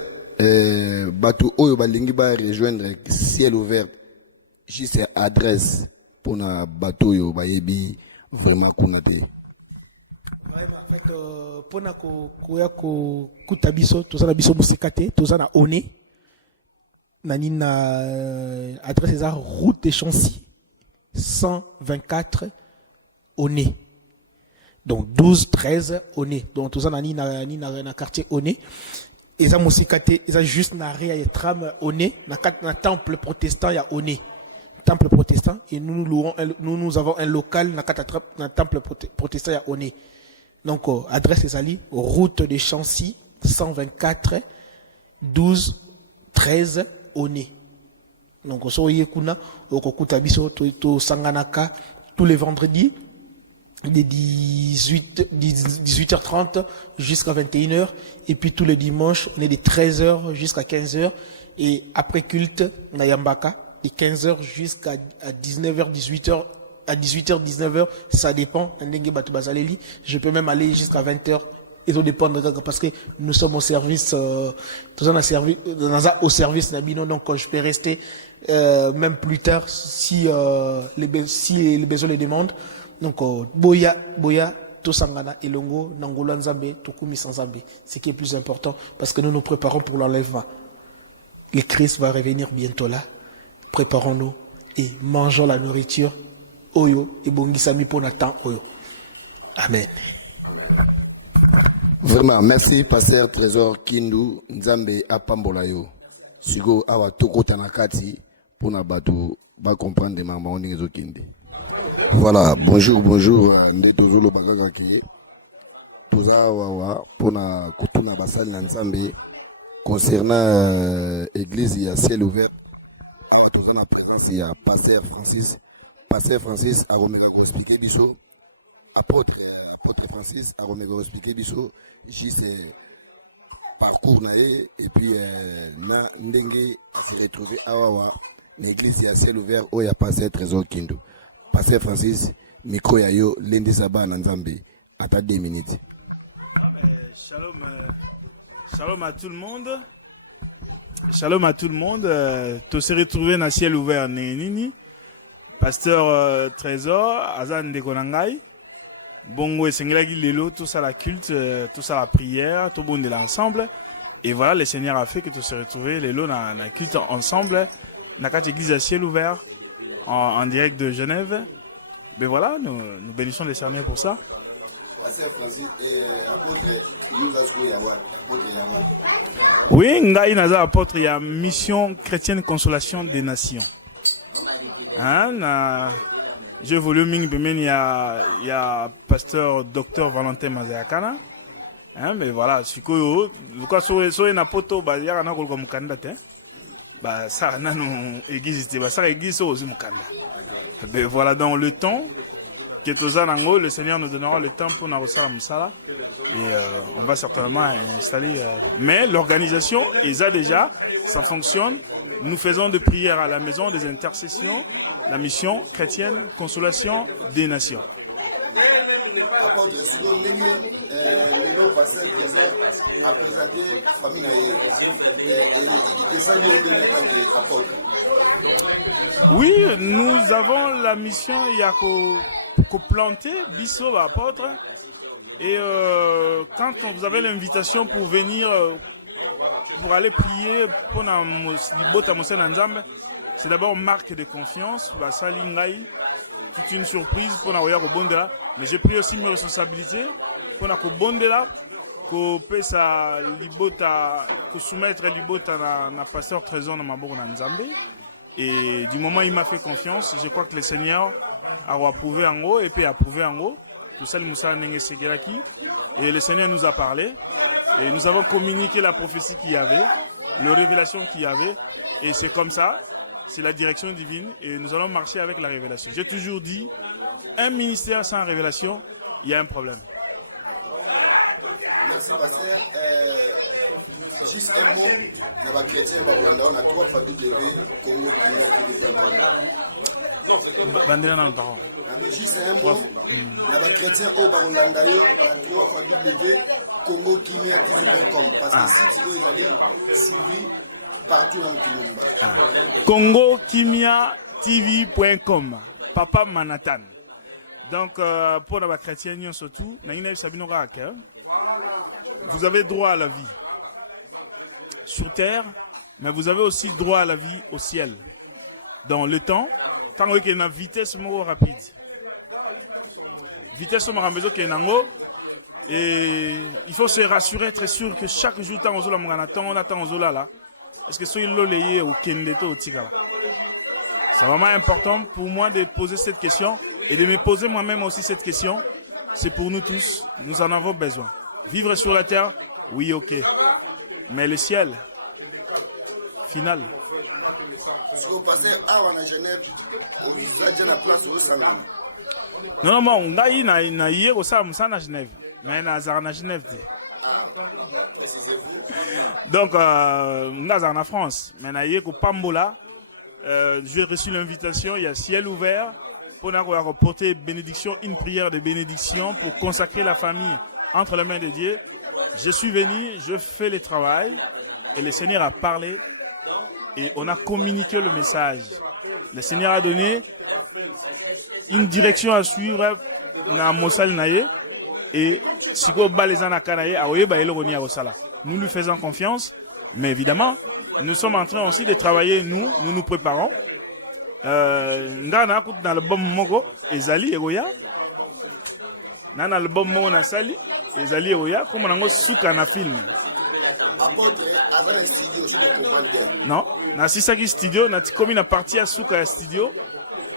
Batou oyo balingi ba rejoindre Ciel Ouvert, juste adresse pour na bateau oyo bayebi vraiment kunate. Pour na koya kuta biso toza na biso musikate toza na one na nina adresse eza route de Chancy 124 one. Donc 12 13 one. Donc toza na nina quartier one. Et ça musikate, ça juste na rien et tram oné, na temple protestant ya oné. Temple protestant et nous avons un local na temple protestant ya oné. Donc adresse les amis, route de Chancy 124 12 13 oné. Donc soyez kuna okokuta biso to sanganaka tous les vendredis de 18h30 jusqu'à 21h. Et puis tous les dimanches, on est de 13h jusqu'à 15h. Et après culte, on a Yambaka, de 15h jusqu'à 19h, 18h. À 18h, 19h, ça dépend. Je peux même aller jusqu'à 20h. Et tout dépend parce que nous sommes au service, au service de Mino. Donc je peux rester même plus tard si les besoins le demandent. Donc, Boya, Tosangana, Elongo, Nangola Nzambe, Tukumi Sanzambe. Ce qui est plus important parce que nous nous préparons pour l'enlèvement. Le Christ va revenir bientôt là. Préparons-nous et mangeons la nourriture. Oyo, et Bongisami pour notre temps. Amen. Amen. Vraiment, merci, pasteur Trésor Kindu, Nzambe Apambolayo. Sugo Awa Toko Tanakati, pour na bateau, va comprendre des mamans, on est au Kinde. Voilà, bonjour, Nde Tozolo Bagaga Keye. Toza Wawa, pour na Kutuna Basal Nzambe, concernant l'église, il y a Ciel Ouvert. Awa Toza na présence, il y a pasteur Francis. Pasteur Francis, a Romega expliqué Bisso. Apôtre Francis, a Romega expliqué Bisso. Juste parcours naé, et puis na Ndenge se retrouver à Wawa. L'église, il y a Ciel Ouvert, où il y a pasteur Trésor Kindu. Pasteur Francis, micro yayo, Lende Saba Nanzambe, à ta 2 minutes. Shalom à tout le monde. Shalom à tout le monde. Tu se retrouvé dans Ciel Ouvert, Nini. Pasteur Trésor, Azan de Konangai. Bongo et Sengelagi Lelo, tout ça la culte, tout ça la prière, tout bon de l'ensemble. Et voilà, le Seigneur a fait que tu se retrouvé Lelo dans la culte ensemble. Dans la église à Ciel Ouvert. En direct de Genève. Mais voilà, nous bénissons les Seigneurs pour ça. Oui, Ngaï Naza apôtre, il y a Mission Chrétienne Consolation des Nations. J'ai voulu il y a pasteur Dr Valentin Mazayakana. Mais voilà, si vous avez un poto, il y a un comme candidat. Ça existe, ça existe aussi. Mais voilà, dans le temps que le Seigneur nous donnera le temps pour nous Musala et on va certainement installer. Mais l'organisation est déjà, ça fonctionne. Nous faisons des prières à la maison, des intercessions, la mission chrétienne, consolation des nations. Elle-même n'est pas là. Oui, nous avons la mission, il y a qu'au planter, biso apôtre. Et quand vous avez l'invitation pour venir, pour aller prier pour c'est d'abord marque de confiance. La salingaï, c'est une surprise pour la Bondela. Mais j'ai pris aussi mes responsabilités pour la Bondela, pour soumettre l'ibota na pasteur Trésor dans ma bourre Nzambe. Et du moment où il m'a fait confiance, je crois que le Seigneur a approuvé en haut et puis approuvé en haut. Tout ça, et le Seigneur nous a parlé. Et nous avons communiqué la prophétie qu'il y avait, la révélation qu'il y avait. Et c'est comme ça, c'est la direction divine. Et nous allons marcher avec la révélation. J'ai toujours dit, un ministère sans révélation, il y a un problème. Non, c'est comme ça. Bandela dans le parole. Congo Kimia TV.com. Papa Manhattan. Donc, pour la chrétienne, surtout, vous avez droit à la vie sur terre, mais vous avez aussi droit à la vie au ciel. Dans le temps, quand vous avez une vitesse rapide. Vitesse et il faut se rassurer, être sûr que chaque jour, on attend là. Est-ce que c'est l'olé ou Kendeto Tiga? C'est vraiment important pour moi de poser cette question et de me poser moi-même aussi cette question. C'est pour nous tous, nous en avons besoin. Vivre sur la terre, oui, ok. Mais le ciel, final. Si vous passez à Genève, vous avez la place au salon. Non, non, on a eu au salon à Genève. Mais on a à Genève. Précisez-vous. Donc, on a en France. Mais on a eu au Pambola. J'ai reçu l'invitation, il y a ciel ouvert pour apporter bénédiction, une prière de bénédiction pour consacrer la famille entre les mains de Dieu. Je suis venu, je fais le travail et le Seigneur a parlé et on a communiqué le message. Le Seigneur a donné une direction à suivre dans Mossal Naye et si vous les nous nous faisons confiance, mais évidemment, nous sommes en train aussi de travailler, nous nous préparons. Dans l'album Mogo, Ezali Eroya. Dans l'album Mogo Nasali, Ezali Eroya, comme on a souka na film. Non, na Sisaki Studio, na Tikomi na partie à souka studio.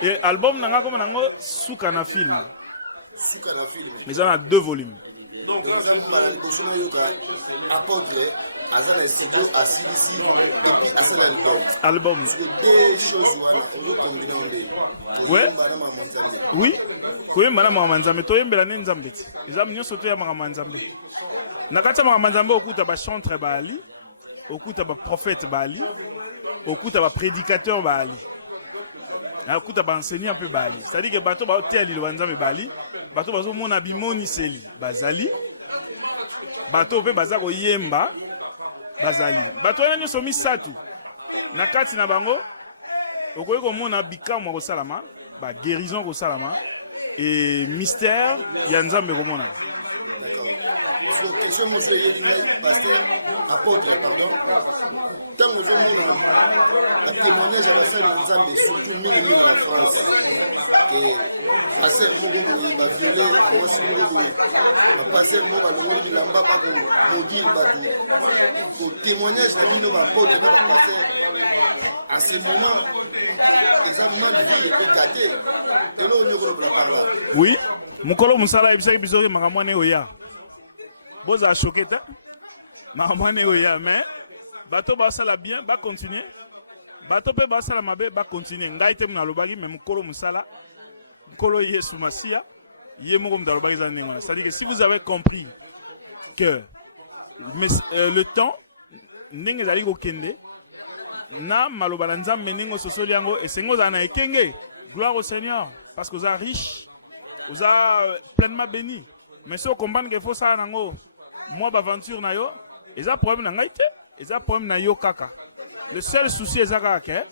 Et album na comme on a souka na film. Mais on a 2 volumes. Donc là, album. Ouais. Oui. Oui, madame Manzambe, toyembela nzambe. Ezam nyoso to ya Manzambe. Nakata Manzambe okuta ba chantre ba ali, okuta ba prophète ba ali, okuta ba prédicateur ba ali. Okuta ba enseignant peu ba ali. C'est-à-dire que bato ba teli Nzambe ba ali, bato bazo mona bimoni seli bazali. Bato pe bazako yemba bazali. Bato ya nyoso misatu. Nakati na bango okoki komona bikamwa kosalama ba guérison kosalama et mystère ya Nzambe komona. Oui, mukolo musala ebisaki bisoki makamwane oya. Boza choqué ta. Makamwane oya mais bato ba sala bien, ba continuer. Bato pe ba sala mabe, ba continuer. Ngai te muna lobaki mais mukolo musala. Mukolo Yesu Masia, yemoko mudalobaki za nengona. C'est-à-dire que si vous avez compris que le temps ndenge zali ko kende na maloba nzambe nengo sosoli yango esengo za na ekenge. Gloire au Seigneur parce que vous êtes riche vous avez pleinement béni. Mais si vous comprenez qu'il faut ça, moi, l'aventure, ils ont problème dans l'haïté, ils ont problème dans yo kaka. Le seul souci est que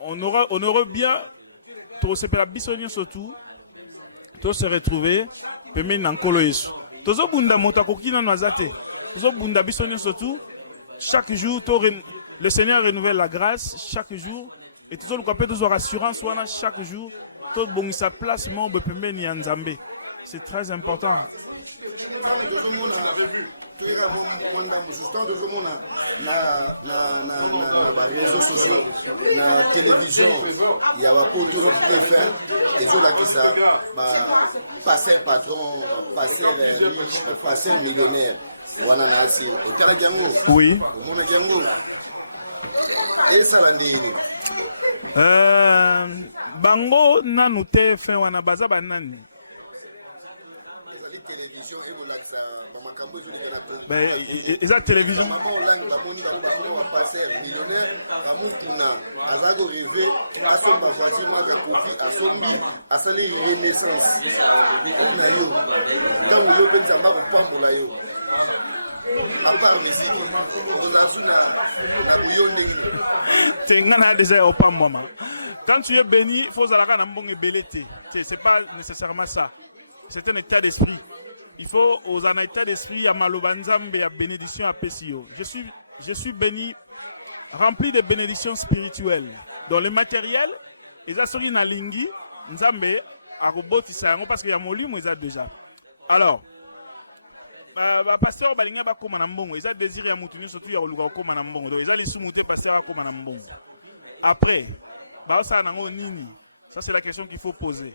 on aurait bien tout se faire la bisogno surtout, tout se retrouver, permet n'encolo yesu. Tozo bunda mota kokina noazate. Tozo bunda bisogno surtout, chaque jour, le Seigneur renouvelle la grâce chaque jour. Et tout le monde a rassurance chaque jour. Tout le monde sa place, mon bepembe ni anzambe. C'est très important. Tu l'avais vu. Oui. Bango nanu te fin wana baza banani. Ils ont télévision. Quand tu es béni, il faut que tu belete. C'est pas nécessairement ça. C'est un état d'esprit. Il faut aux un état d'esprit à Malobanzambe à bénédiction à Pessio. Je suis béni, rempli de bénédictions spirituelles. Dans le matériel, ils ont na lingi, nzambe a roboti ça parce qu'il y a mon livre, ils ont déjà. Alors, pasteur balinga ba koma na mbongo, ils ont désiré à moutonner surtout ya oluka koma na mbongo. Donc ils ont les soumuté pasteur koma na mbongo. Après, ba ça nango nini? Ça c'est la question qu'il faut poser.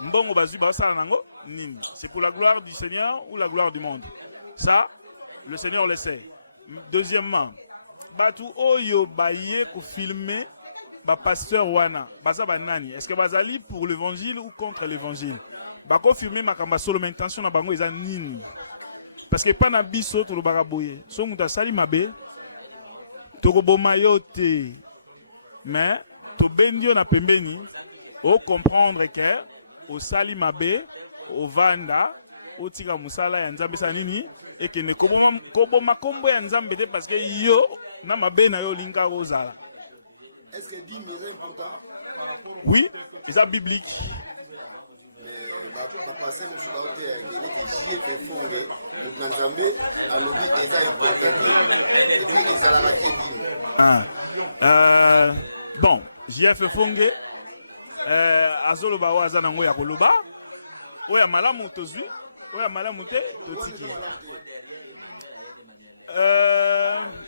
Mbongo bazu ba ça nango nini? C'est pour la gloire du Seigneur ou la gloire du monde? Ça, le Seigneur le sait. Deuxièmement, batu oyo baye ko filmer ba pasteur wana, baza banani? Est-ce que bazali pour l'évangile ou contre l'évangile? Ba ko filmer makamba solo mais intention na bango eza nini? Parce que pas na biso to lo baraboye. So muta sali mabe to ko boma yo te. Mais to bendio na pembeni o comprendre que au sali mabe au vanda au tika musala ya nzambe sa nini et que ne koboma kombo ya nzambe te parce que yo na mabe na yo linga rozala. Est-ce que 10 000 est important? Oui, c'est biblique. Bon, JF Fonge azolo ba waza nango ya koloba oya malamu tozwi oya malamu te totiki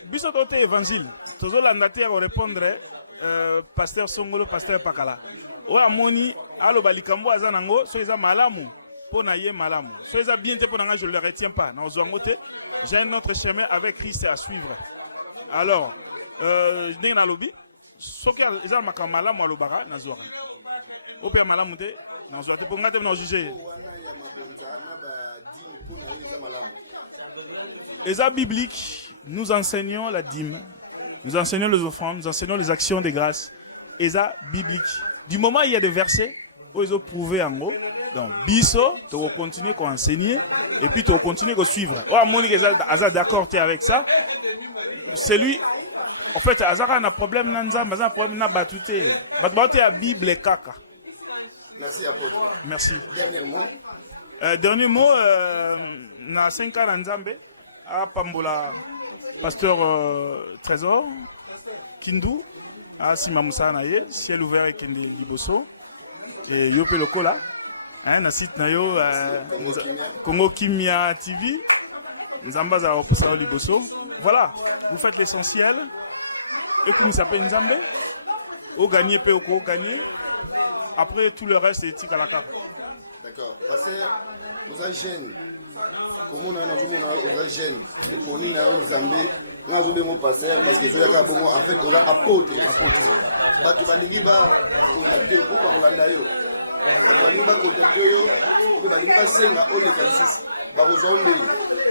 biso tote évangile tozolanda te ya répondre pasteur Songolo pasteur Pakala oya moni aloba likambo aza nango so eza malamu pona ye malamu so eza bien te pona nga je le retiens pas na ozwango te j'ai un autre chemin avec Christ à suivre. Alors ndenge na lobi soki eza makambo malamu alobaka nazwaka ope malamu te nazwa te po nga te na juger. Eza biblique, nous enseignons la dîme, nous enseignons les offrandes, nous enseignons les actions de grâce. Eza biblique. Du moment où il y a des versets où ils ont prouvé en gros, donc biso tu vas continuer à enseigner et puis tu vas continuer à suivre. Oh mon Dieu, Azar d'accord avec ça. C'est lui. En fait, Azar a un problème dans Nzambe, Azar a un problème dans Batouté. Batouté a Bible et caca. Merci. Dernier mot, na 5 ans Nzambe à Pambola, pasteur Trésor, Kindu, à Simamoussa Naye, ciel ouvert et Kende Liboso, et Yope Lokola, na site Nayo, Congo Kimia TV, Nzambaza Oposa Liboso. Voilà, vous faites l'essentiel, et puis nous s'appelle Nzambe, au gagné, peu au gagné, après tout le reste c'est tika la carte. D'accord, parce que vous êtes jeune.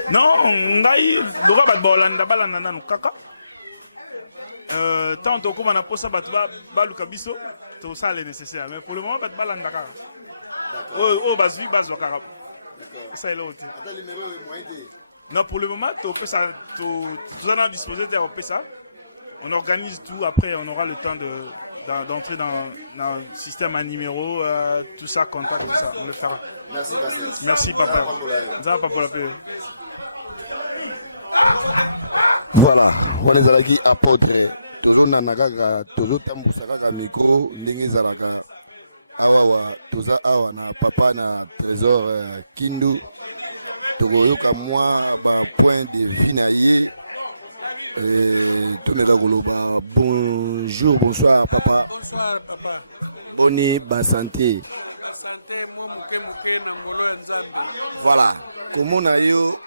Non, ngai loka bat bolanda balanda nanu kaka. tant que on a posé baluka biso tout ça est nécessaire mais pour le moment bat balandaka oh bazui bazwaka ça est l'autre non pour le moment tout ça tout en a disposé de ça on organise tout après on aura le temps d'entrer dans le système à numéro tout ça contact tout ça on le fera merci papa ça papa la paix. Voilà, on est allé apôtre, toujours nanagaga, toujours tambusaka micro, ndenge zalaka awawa, tuza awa na papa na trésor Kindu, tokoyoka moi ba point de vie na ye, tout nega koloba bonjour, bonsoir papa. Bonsoir papa. Boni ba santé. Ba santé moi muke na ngolo ya Nzambe. Voilà, comment na yo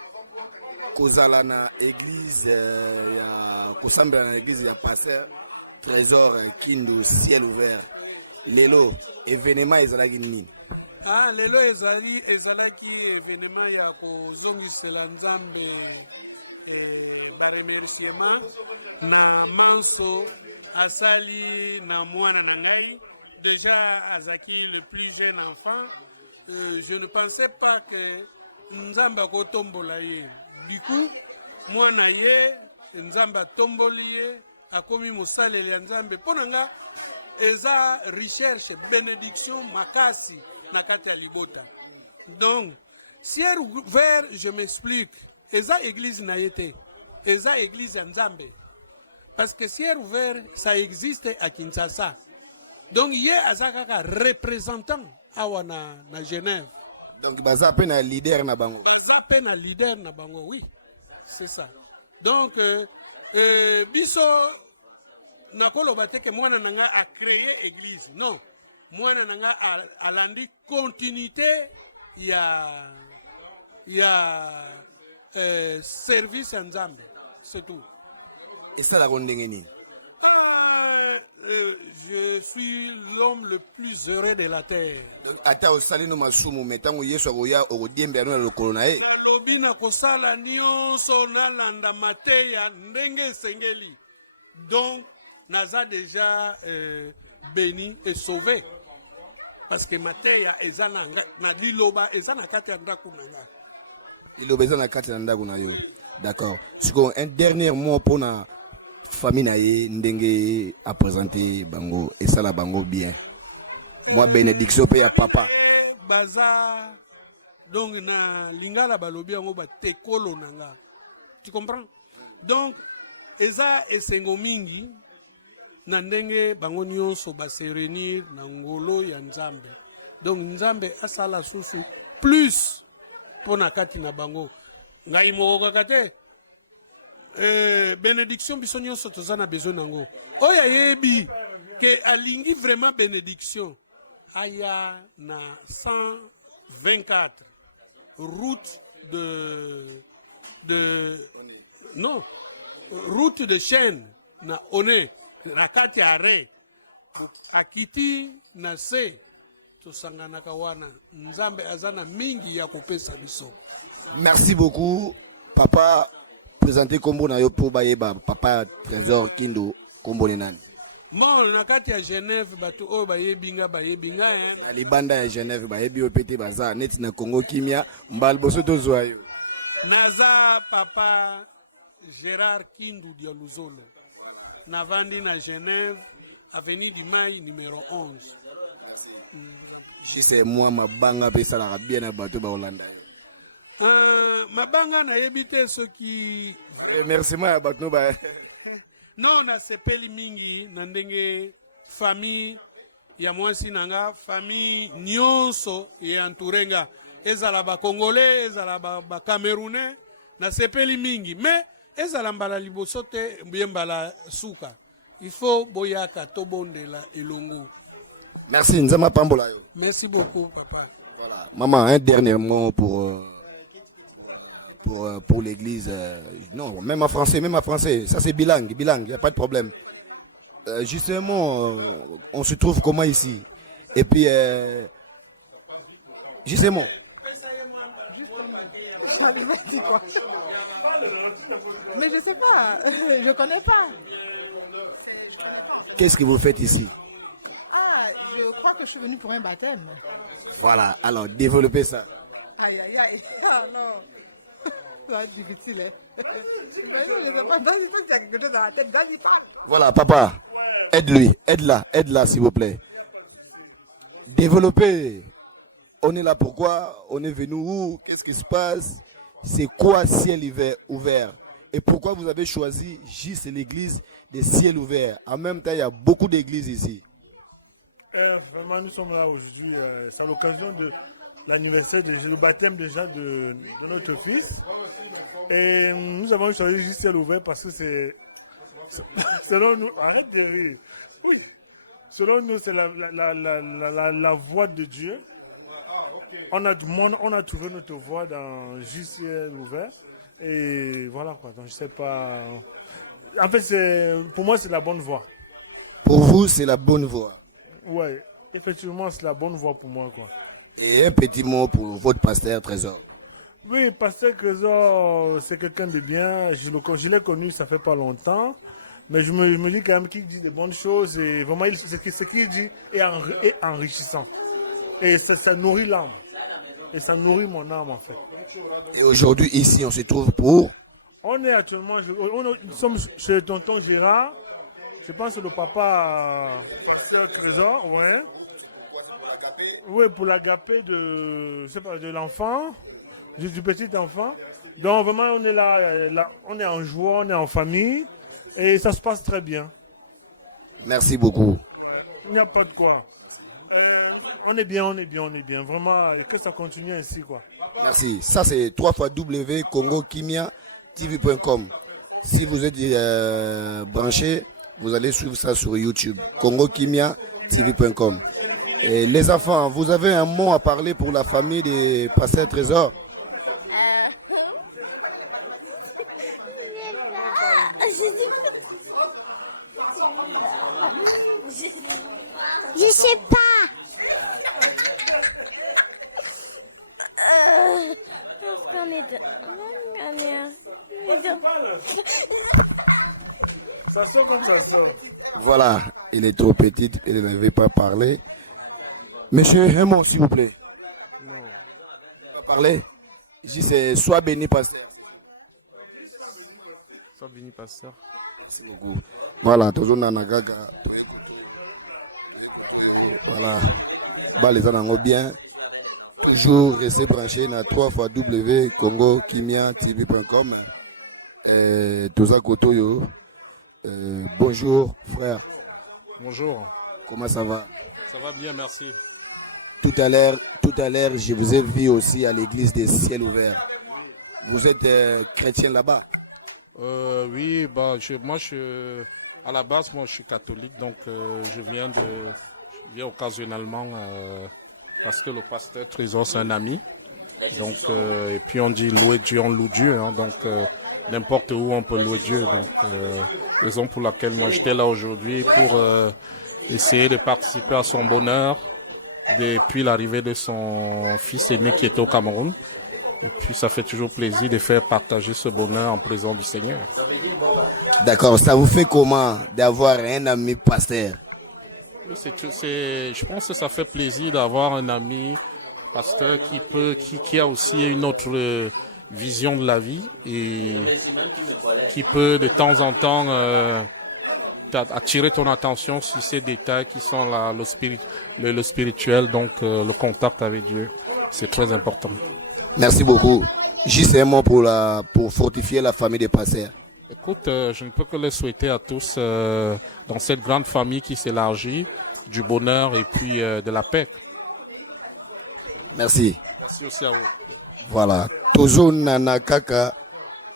kozala na église ya kosambela na église ya pasteur trésor Kindu ciel ouvert lelo événement ezalaki nini lelo ezalaki événement ya kozongisela Nzambe ba remerciement na manso asali na mwana na ngai déjà azaki le plus jeune enfant je ne pensais pas que Nzambe akotombola ye. Du coup, moi na ye Nzamba tomboli ye akomi mosaleli ya Nzambe ponanga eza recherche bénédiction makasi na kati ya libota. Donc ciel ouvert je m'explique eza église na yete eza église ya Nzambe parce que ciel ouvert ça existe à Kinshasa. Donc ye azakaka représentant awa na Genève. Donc baza pe na leader na bango. Baza pe na leader na bango, oui. C'est ça. Donc biso nakoloba te que mwana nanga a créé église. Non. Mwana nanga a landi continuité ya service à Nzambe. C'est tout. Et ça la rondengeni. Je suis l'homme le plus heureux de la terre. Donc, ata osali no masumu metango yeso oya okudembe na lokolo na ye. Na lobi na kosala nyonso na landa mateya ndenge sengeli. Donc, naza déjà béni et sauvé. Parce que mateya ezana na liloba ezana kati ya ndaku nanga. Liloba ezana kati ya ndaku na yo. D'accord. Second, un dernier mot pour na famille naye ndenge a présenté bango et ça la bango bien moi bénédiction pe ya papa naye baza donc na lingala balobi yango ba tekolo nanga tu comprends donc eza esengo mingi na ndenge bango nyonso ba se réunir na ngolo ya Nzambe donc Nzambe asala susu plus pona kati na bango ngai moko kate bénédiction biso nyonso tozana besoin nango oya yebi que alingi vraiment bénédiction aya na 124 route de non route de Chêne na one na kati are akiti na se tosanganaka wana Nzambe azana mingi ya kopesa biso. Merci beaucoup papa. Présenter kombo na yo pour bayeba papa trésor Kindu kombo nani. Bon na kati ya Genève batu o bayebinga na libanda ya Genève bayebi o pété baza net na Congo kimia mbal boso to zo yo. Naza papa Gérard Kindu dia Luzolo. Voilà. Na vandi na Genève avenue du Mai numéro 11. Merci. Je sais moi mabanga pe sala bien na batu ba Holanda yo. Mabanga na yebite ce qui vraiment merci moi batu ba non na sepeli mingi na ndenge famille ya mwasi nanga famille nyonso ya entouré ezala ba congolais ezala ba camerounais na sepeli mingi mais ezala mbala liboso te mbala suka il faut boyaka to bondela elongo. Merci nzema pambola yo. Merci beaucoup papa. Voilà maman un dernier mot pour l'église. Non, même en français, ça c'est bilingue, il n'y a pas de problème. Justement, on se trouve comment ici. Et puis, justement. J'arrive à dire quoi? Mais je sais pas, je connais pas. Je connais pas en fait. Qu'est-ce que vous faites ici? Ah, je crois que je suis venue pour un baptême. Voilà, alors développez ça. Aïe, aïe, aïe. Alors, ça va être difficile. Hein? Mais je ne sais pas, vas-y, toi, tu as quelque chose dans la tête, vas-y, parle. Voilà, papa, aide-lui, aide-la, s'il vous plaît. Il n'y a pas de souci. Développez. On est là pourquoi? On est venu où? Qu'est-ce qui se passe? C'est quoi ciel ouvert? Et pourquoi vous avez choisi juste l'église des ciels ouverts? En même temps, il y a beaucoup d'églises ici. Vraiment, nous sommes là aujourd'hui. C'est à l'occasion de l'anniversaire, le baptême déjà de notre fils. Et nous avons choisi juste ciel ouvert parce que c'est selon nous, arrête de rire. Oui, selon nous, c'est la voix de Dieu. On a trouvé notre voix dans juste ciel ouvert. Et voilà quoi, donc je sais pas. En fait, pour moi, c'est la bonne voie. Pour vous, c'est la bonne voie. Ouais, effectivement, c'est la bonne voie pour moi quoi. Et un petit mot pour votre pasteur Trésor. Oui, pasteur Trésor, c'est quelqu'un de bien. Je l'ai connu, ça fait pas longtemps. Mais je me dis quand même qu'il dit de bonnes choses. Et vraiment, ce qu'il dit est enrichissant. Et ça nourrit l'âme. Et ça nourrit mon âme en fait. Et aujourd'hui, ici, on se trouve pour? On est actuellement, nous sommes chez tonton Gérard. Je pense que le papa, pasteur Trésor, ouais. Oui, pour l'agapé de l'enfant, du petit enfant. Donc vraiment, on est là, on est en joie, on est en famille. Et ça se passe très bien. Merci beaucoup. Ouais, il n'y a pas de quoi. On est bien. Vraiment, et que ça continue ainsi, quoi. Merci. Ça, c'est www.congokimiatv.com. Si vous êtes branché, vous allez suivre ça sur YouTube. congokimiatv.com. Et les enfants, vous avez un mot à parler pour la famille des pasteurs Trésor? Je sais pas. Ça sort comme ça sort. Voilà, il est trop petite, il ne veut pas parler. Monsieur, un mot s'il vous plaît. Il va parler. Ici c'est Sois béni pasteur. Sois béni pasteur. Merci beaucoup. Voilà, toujours Nanagaga, Toye Kotoyo. Parlez en bien. Toujours rester branché dans www.congokimiatv.com. Tout ça Kotoyo. Bonjour frère. Bonjour. Comment ça va? Ça va bien, merci. Tout à l'heure, je vous ai vu aussi à l'église des ciels ouverts. Oui. Vous êtes chrétien là-bas? Oui, à la base, moi je suis catholique, donc je viens occasionnellement parce que le pasteur Trésor c'est un ami. Donc, et puis on dit louer Dieu, on loue Dieu, hein, donc n'importe où on peut louer Dieu. Raison pour laquelle moi j'étais là aujourd'hui pour essayer de participer à son bonheur depuis l'arrivée de son fils aîné qui est au Cameroun. Et puis ça fait toujours plaisir de faire partager ce bonheur en présence du Seigneur. D'accord, ça vous fait comment d'avoir un ami pasteur? Je pense que ça fait plaisir d'avoir un ami pasteur qui a aussi notre vision de la vie et qui peut de temps en temps attirer ton attention sur ces détails qui sont le spirituel, donc le contact avec Dieu, c'est très important. Merci beaucoup. Juste un mot pour fortifier la famille des pasteurs. Écoute, je ne peux que les souhaiter à tous dans cette grande famille qui s'élargit, du bonheur et puis de la paix. Merci. Merci aussi à vous. Voilà. Toujours Nanakaka,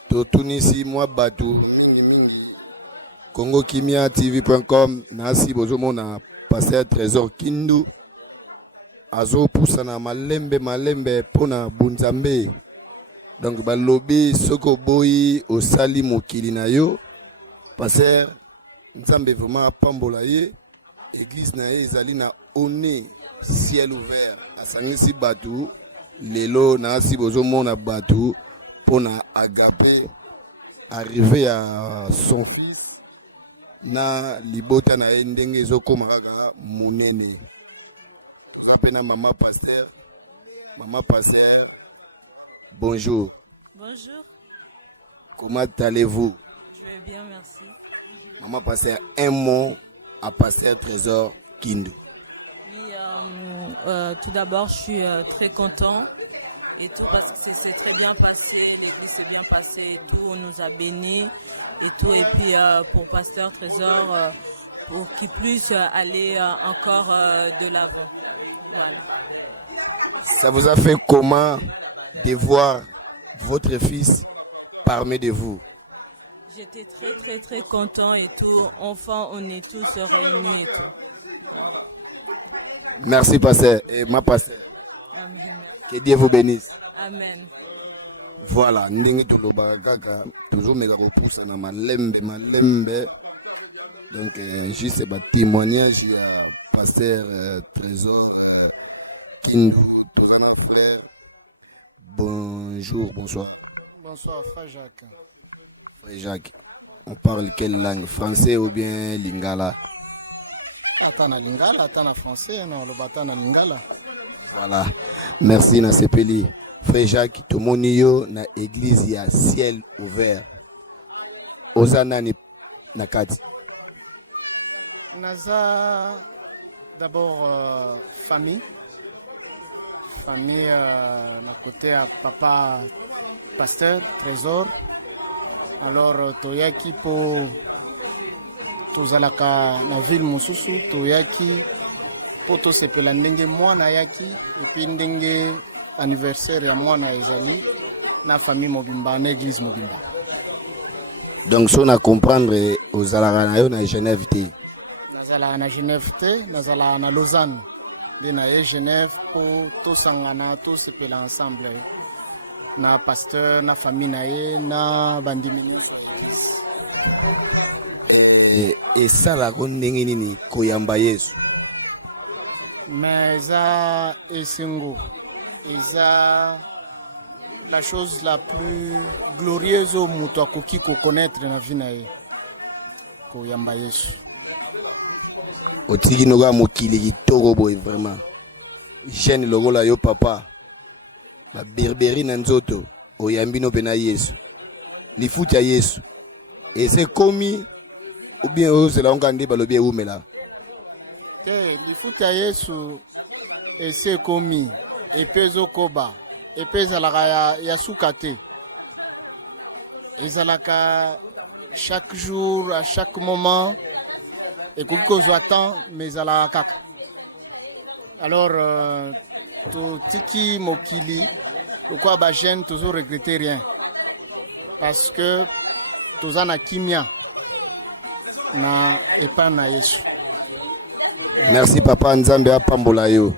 Totunisi moi Batu Mingi. congokimiatv.com. Merci beaucoup na pasteur Trésor Kindu. Azo poussana malembe pona bunzambe. Donc balobi soko boyi osali mokili na yo. Pasteur Nzambe vraiment pambola ye. Église na ye ezali na one ciel ouvert. Asangisi batu lelo na si bozomona batu pona agape arriver à son fils. na libota na ye ndenge ezokoma kaka monene. Toza pe na maman pasteur. Maman pasteur, bonjour. Bonjour. Comment allez-vous? Je vais bien, merci. Maman pasteur, un mot à pasteur Trésor Kindu. Tout d'abord, je suis très content et tout parce que c'est très bien passé, l'église s'est bien passée et tout, on nous a bénis et tout. Et puis pour Pasteur Trésor, pour qu'il puisse aller encore de l'avant. Voilà. Ça vous a fait comment de voir votre fils parmi de vous? J'étais très content et tout. Enfin, on est tous réunis et tout. Merci, pasteur. Et ma pasteur. Que Dieu vous bénisse. Amen. Voilà, ndenge tolobaka kaka tozomeka kopusa na malembe. Donc juste ba témoignage ya pasteur Trésor Kindu, tozana frère. Bonjour, bonsoir. Bonsoir, frère Jacques. Frère Jacques, on parle quelle langue? Français ou bien lingala? Attends, lingala, attends, français, non, attends, lingala. Voilà, merci na sepeli. Frère Jacques, tout le monde na église ya ciel ouvert. Ozana ni nakati. Naza d'abord famille na côté à papa pasteur Trésor. Alors toyaki pour tozalaka na ville mosusu toyaki pour tosepela ndenge mwana yaki pe ndenge anniversaire ya mwana ezali na famille mobimba na église mobimba. Donc si on a comprendre ozalaka na yo na Genève te. Nazala na Genève te, nazala na Lausanne. De na ye Genève pour tosangana tosepela ensemble. Na pasteur, na famille na ye, na bandimi nyonso ya église. Et ça la ndenge nini koyamba Yesu. Mais ça esingo. Eza la chose la plus glorieuse où nous devons connaître la vie na ye. Koyamba Yesu. Otiki noga mokili kitoko boy vraiment. Jeune logola yo papa. La berberi na nzoto oyambi no pena Yesu. Lifuta Yesu. Et c'est commis ou bien c'est là on gande balobi eumela. Lifuta Yesu et c'est commis et peso koba et pesa la ya sukate. Ezalaka chaque jour, à chaque moment, et puis qu'on attend, mais ezalaka. Alors, Tiki Mokili, pourquoi Bachen toujours répéter rien? Parce que nous avons kimia et pas naïf. Merci papa Nzambe apambola yo.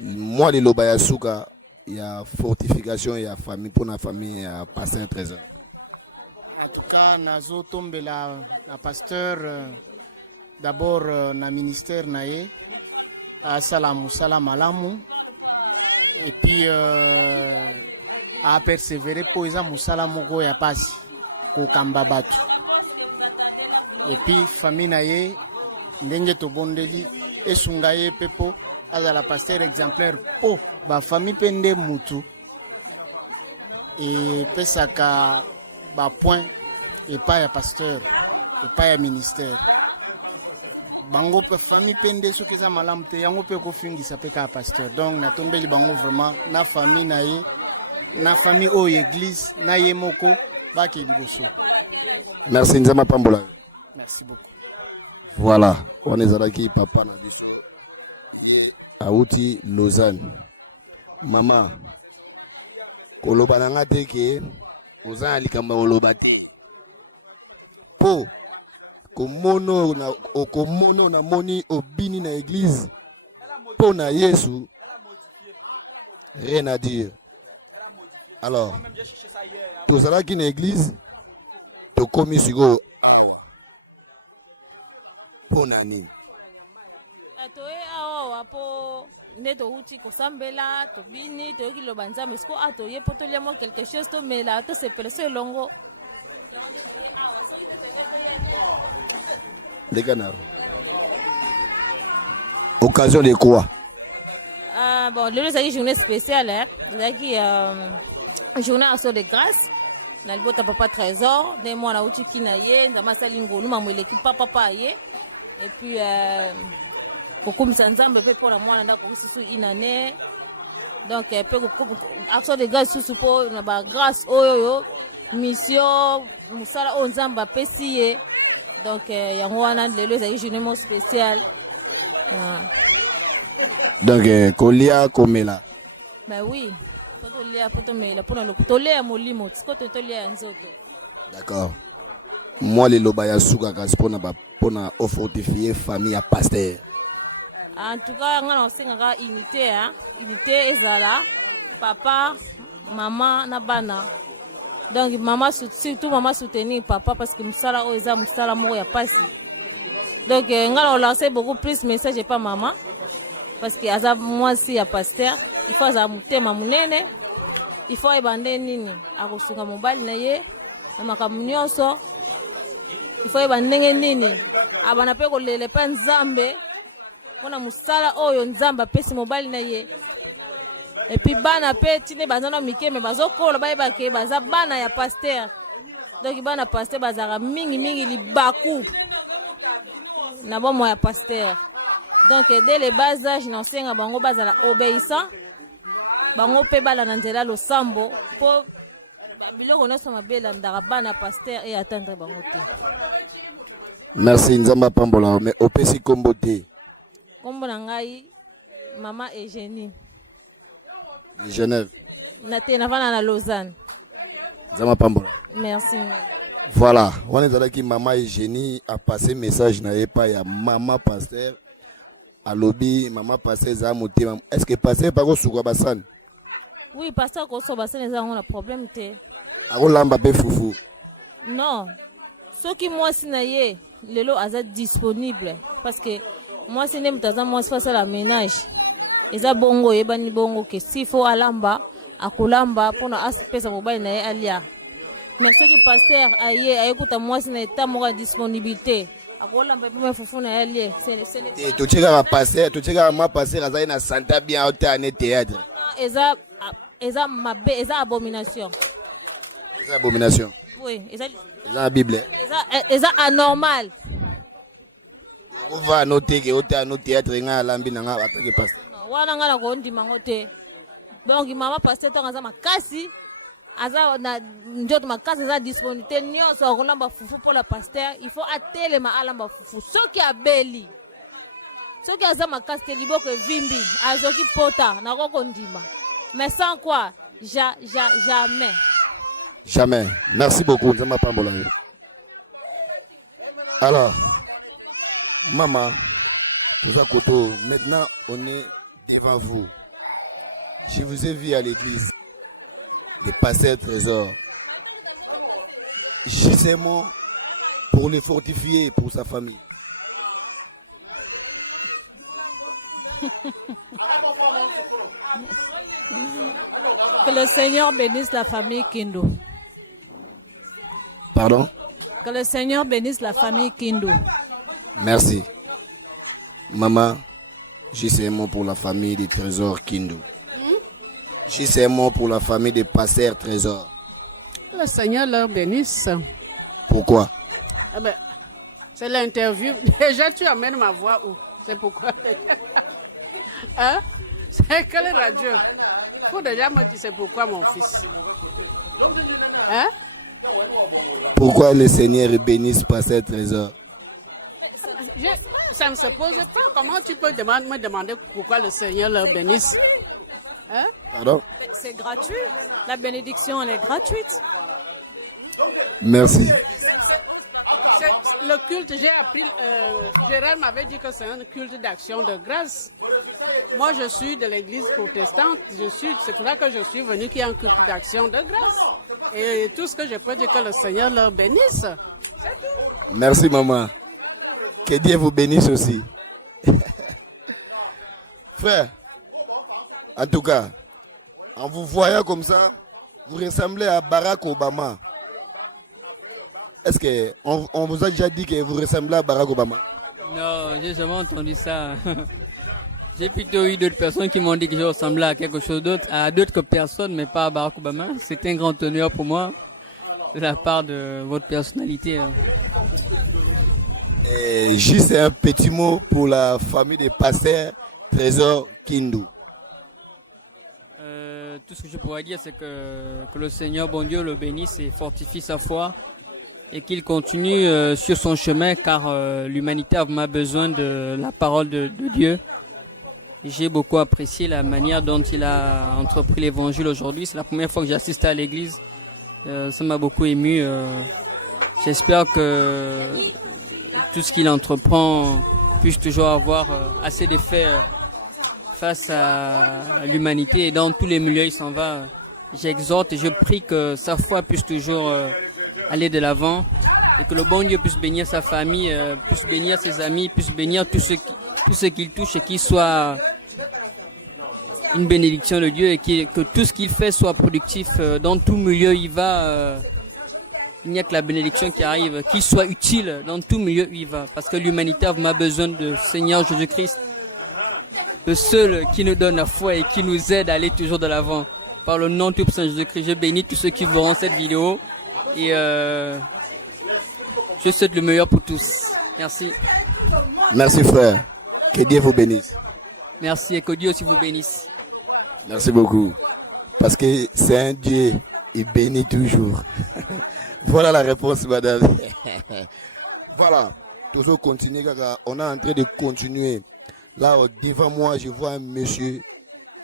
Moi les loba ya suka ya fortification ya famille pour la famille ya pasteur Trésor. En tout cas, nazo tombe le pasteur d'abord na ministère naé en salam malam et puis à persévérer pour les salam ko ya passe ko kamba et puis famille naé ndenge to kondeli esunda ye pepo ala pasteur exemplaire ma famille pende mutu et pesaka point et pas ya pasteur pas ya ministère bango pa famille pende soki eza malamu te yango mpe kofingisa mpe kaka pasteur donc natombeli bango vraiment na famille na ye na famille oyo église na ye moko bakende. Merci Nzama pambola. Merci beaucoup. Voilà, on ezalaki papa na biso ye auti Lausanne. Mama koloba na nga te ke ozana likambo koloba te po komono na moni obini na église po na Yesu rien à dire. Alors tozalaki na église tokomi siko awa po nani quelque chose mais là c'est longo. Les canards. Occasion de quoi? Bon, le c'est une journée spéciale. Hein. Qui une journée action de grâce. Votre papa trésor, dis-moi là où tu kinaye, dans ma salle maman papa yé. Et puis beaucoup de ensemble pour la moine d'accord sous une année. Donc action de grâce sous support na grâce mission ça on s'en va pécier. Donc il y a une journée spéciale. Donc, Kolia Komela. Oui, d'accord. Moi, les Lobaya Souga, pour fortifier famille à pasteur. En tout cas, on a une unité. Papa, maman, nabana. Donc, maman, surtout maman soutenir papa parce que nous sommes donc, on a lancé beaucoup plus de messages et pas maman. Parce que moi aussi, il y a pasteur. Il faut ajouter ma mounene. Il faut ébander nini. Akosuka mobile na ye. Amakamunyo so. Il faut ébander nini. Abana pe ko le pa nzambe. Kona musala oyo nzamba pesi mobile na ye. Et puis bana pe tine bazana mike me bazo ko ba ba ke baza bana ya pasteur. Donc bana pasteur bazara mingi baku. Na bon moi ya pasteur. Donc dès les bas âges n'enseigne à bango bazala obéissant. Bango pe bana nzela lo sambo po biloko nyonso mabe elandaka bana pasteur et atteindre bango te. Merci Nzamba Pambola mais opesi kombo te. Kombo na ngai maman Eugénie. Jeunesse. Na te na fana na Lausanne. Nzamba Pambola. Merci. Voilà, on est avec maman Eugénie a passé message na pas ya maman pasteur. À lobby, maman pasteur ça monter. Est-ce que pasteur pas go sur Bassan? Oui, pasteur go sur Bassan ils ont un problème te. On l'a mbapé foufou. Non. Ceux qui moi sinaye lelo aza disponible parce que moi c'est même dans moi c'est pas la ménage. Eza bongo ebani bongo que s'il faut alamba akolamba pour na aspesa mobile na alia. Mais ceux qui pasteur aye ayekuta moi c'est état moi disponibilité. Akolamba pe fufu na alia. C'est le tu tira va passer, tu tira ma passer la na santa bien au tane théâtre. Eza mabe eza abomination. Abomination. Oui, la Bible. Eza anormal. On va noter que au théâtre nga lambi nga apeke passer. Wana ngala ko ndima ngote. Donc maman pasteur tangaza makasi aza na ndio makasi za disponibilité nyonso akolamba fufu pour la pasteur, il faut atelema alamba fufu. Soki abeli. Soki aza makasi te liboko vindi, azoki pota na koko ndima. Mais sans quoi, jamais. Jamais. Merci beaucoup, je m'appelle Pambola. Maman, vous avez maintenant on est devant vous. Je vous ai vu à l'église. De passer trésor. Justement pour les fortifier pour sa famille. Que le Seigneur bénisse la famille Kindo. Pardon? Que le Seigneur bénisse la famille Kindo. Merci. Maman, j'ai un mot pour la famille des trésors Kindo. J'ai un mot pour la famille des passeurs trésors. Le Seigneur leur bénisse. Pourquoi? C'est l'interview. Déjà, tu amènes ma voix où? C'est pourquoi? Hein? Il faut déjà me dire c'est pourquoi mon fils. Hein? Pourquoi le Seigneur bénisse passeurs trésors? Ça n'est pas une question. Comment tu peux me demander pourquoi le Seigneur leur bénisse? C'est gratuit. Hein? C'est gratuit. La bénédiction, elle est gratuite. Merci. Le culte, j'ai appris, Jérôme m'avait dit que c'est un culte d'action de grâce. Moi, je suis de l'église protestante. C'est pour ça que je suis venu faire un culte d'action de grâce. Et tout ce que je peux, que le Seigneur leur bénisse. Merci, maman. Que Dieu vous bénisse aussi. Frère, en tout cas, en vous voyant comme ça, vous ressemblez à Barack Obama. Est-ce qu'on vous a déjà dit que vous ressemblez à Barack Obama? Non, j'ai jamais entendu ça. J'ai plutôt eu d'autres personnes qui m'ont dit que je ressemblais à quelque chose d'autre, à d'autres personnes, mais pas à Barack Obama. C'est un grand honneur pour moi de la part de votre personnalité. Juste un petit mot pour la famille des pasteurs Trésor Kindu. Tout ce que je pourrais dire, c'est que le Seigneur, bon Dieu, le bénisse et fortifie sa foi et qu'il continue sur son chemin, car l'humanité a vraiment besoin de la parole de Dieu. J'ai beaucoup apprécié la manière dont il a entrepris l'évangile aujourd'hui. C'est la première fois que j'assiste à l'église. Ça m'a beaucoup ému. J'espère que tout ce qu'il entreprend puisse toujours avoir assez d'effet face à l'humanité, et dans tous les milieux il s'en va. J'exhorte, je prie que sa foi puisse toujours aller de l'avant, que le bon Dieu puisse bénir sa famille, puisse bénir ses amis, puisse bénir tout ce qu'il touche, et qu'il soit une bénédiction de Dieu, et que tout ce qu'il fait soit productif. Dans tout milieu il va, il n'y a que la bénédiction qui arrive, qu'il soit utile dans tout milieu où il va, parce que l'humanité a vraiment besoin de Seigneur Jésus-Christ, le seul qui nous donne la foi et qui nous aide à aller toujours de l'avant. Par le nom tout puissant de Jésus-Christ, je bénis tous ceux qui verront cette vidéo, et je souhaite le meilleur pour tous. Merci. Merci frère, que Dieu vous bénisse. Merci, et que Dieu aussi vous bénisse. Merci beaucoup. Parce que c'est un Dieu, il bénit toujours. Voilà la réponse, madame. Voilà, toujours continuer, on est en train de continuer. Là, devant moi, je vois un monsieur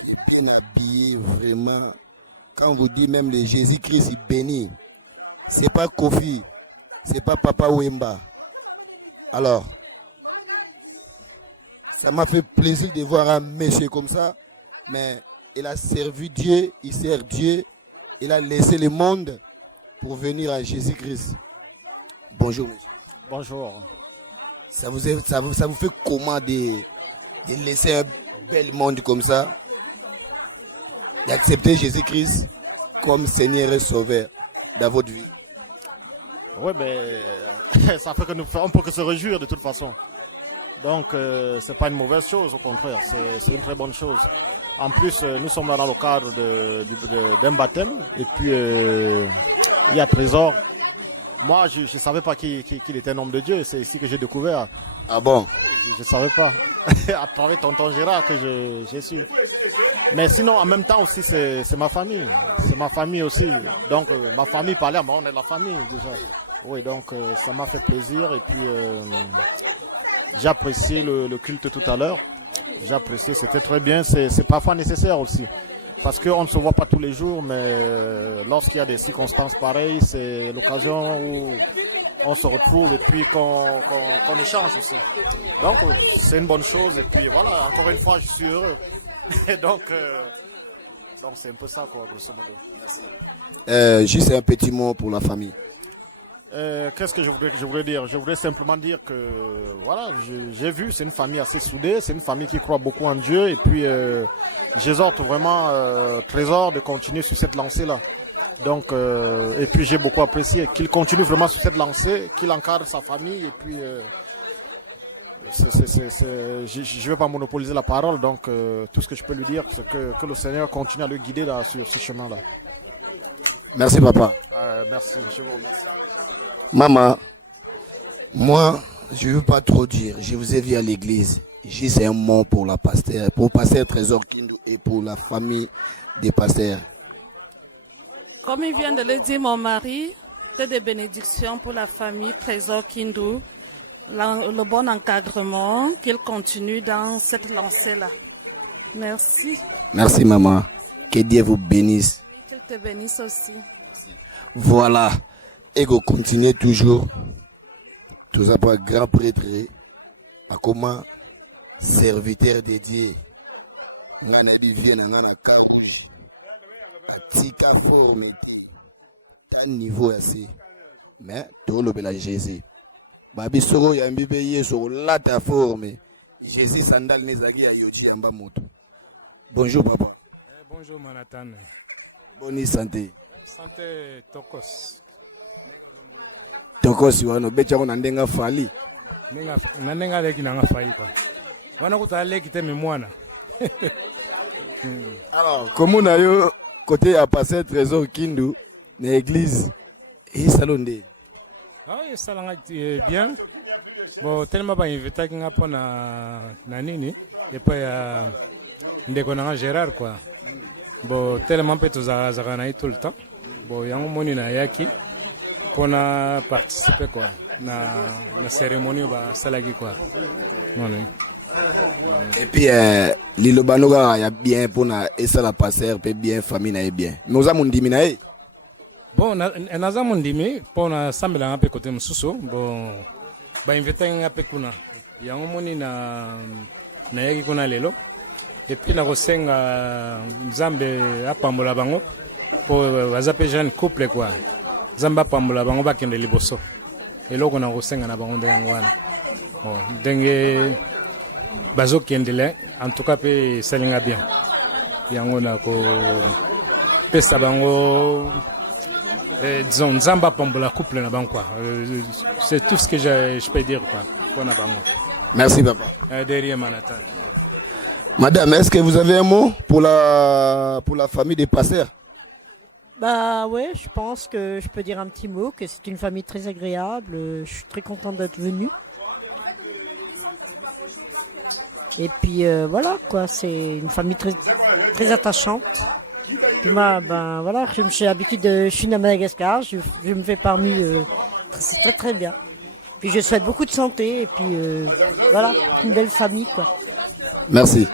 qui est bien habillé, vraiment. Quand on vous dit même de Jésus-Christ, il bénit. C'est pas Kofi, c'est pas Papa Wemba. Alors, ça m'a fait plaisir de voir un monsieur comme ça, mais il a servi Dieu, il sert Dieu, il a laissé le monde pour venir à Jésus-Christ. Bonjour. Bonjour. Ça vous fait comment de laisser un bel monde comme ça, d'accepter Jésus-Christ comme Seigneur et Sauveur dans votre vie? Oui, ça fait que nous faisons pour se réjouir de toute façon. Donc, c'est pas une mauvaise chose, au contraire. C'est une bonne chose. En plus, nous sommes dans un baptême, et puis il y a Trésor. Moi, je ne savais pas qu'il était un homme de Dieu, c'est ici que j'ai découvert. Ah bon? Je ne savais pas. Avec tonton que j'ai su. Mais sinon, en même temps aussi, c'est ma famille. C'est ma famille aussi. Donc, ma famille parlait, on est la famille. Et donc, ça m'a fait plaisir. J'ai apprécié le culte tout à l'heure. C'était très bien. C'est parfois nécessaire aussi. Parce qu'on ne se voit pas tous les jours. Mais lorsqu'il y a des circonstances pareilles, c'est l'occasion où on se retrouve. Donc, c'est une bonne chose. Et puis voilà, encore une fois, je suis heureux. Et donc c'est un peu ça. Juste un petit mot pour la famille. Qu'est-ce que je voudrais dire? Je voudrais simplement dire que voilà, j'ai vu que c'est une famille assez soudée, c'est une famille qui croit beaucoup en Dieu, et puis Jésus a vraiment Trésor de continuer sur cette lancée-là. Donc, et puis j'ai beaucoup apprécié qu'il continue vraiment sur cette lancée, qu'il encadre sa famille. Je ne vais pas monopoliser la parole, donc tout ce que je peux lui dire, c'est que le Seigneur continue à nous guider sur ce chemin-là. Merci papa. Maman, moi, je ne veux pas trop dire. Je vous ai vu à l'église. Juste un mot pour la pasteur, pour pasteur Trésor Kindu et pour la famille des pasteurs. Comme vient de le dire mon mari, que des bénédictions pour la famille Trésor Kindu, le bon encadrement, qu'il continue dans cette lancée-là. Merci. Merci maman. Que Dieu vous bénisse. Qu'il te bénisse aussi. Voilà. Et que continuez toujours. Tout ça pour un grand prêtre. À comment serviteur de Dieu. Nganabi vient ngana ka rouge. A tika formité. Tan niveau assez. Mais tout le bel Jésus. Babi soro ya mbibe yeso la ta forme. Jésus sandal nezagi ya yoji amba moto. Bonjour papa. Bonjour Manhattan. Bonne santé. tokosi wana obeti yango na ndenge afali alors komona yo côté ya pasteur Trésor Kindu na église esala nde tellement pas invité pour la nini et puis ndeko na Gérard quoi bon tellement peut tous zakana tout le temps bon ya moni na yaki on a participé et puis lilobanoga ya bien pour na esala pasteur pe bien famille na bien nous avons ndimi na ye naza mondimi mpona sambelanga mpe kote mosusu bainvite nga mpe kuna yango moni nayengi kuna lelo epui nakosenga nzambe apambola bango po baza mpe jeune couple kua nzambe apambola bango bakende liboso eloko nakosenga na bango ndenge bazokendele en tout cas mpe esalinga bien yango nakopesa bango Zamba Pambola couple la banque. C'est tout ce que je peux dire. Merci papa. Madame, est-ce que vous avez un mot pour la famille des pasteurs? Bah oui, je pense que je peux dire un petit mot, que c'est une famille très agréable. Je suis très contente d'être venue. Et puis voilà, c'est une famille très attachante. Voilà, j'ai l'habitude de suis à Madagascar, je me fais parmi. C'est très très bien. Puis je souhaite beaucoup de santé et puis voilà, une belle famille. Merci.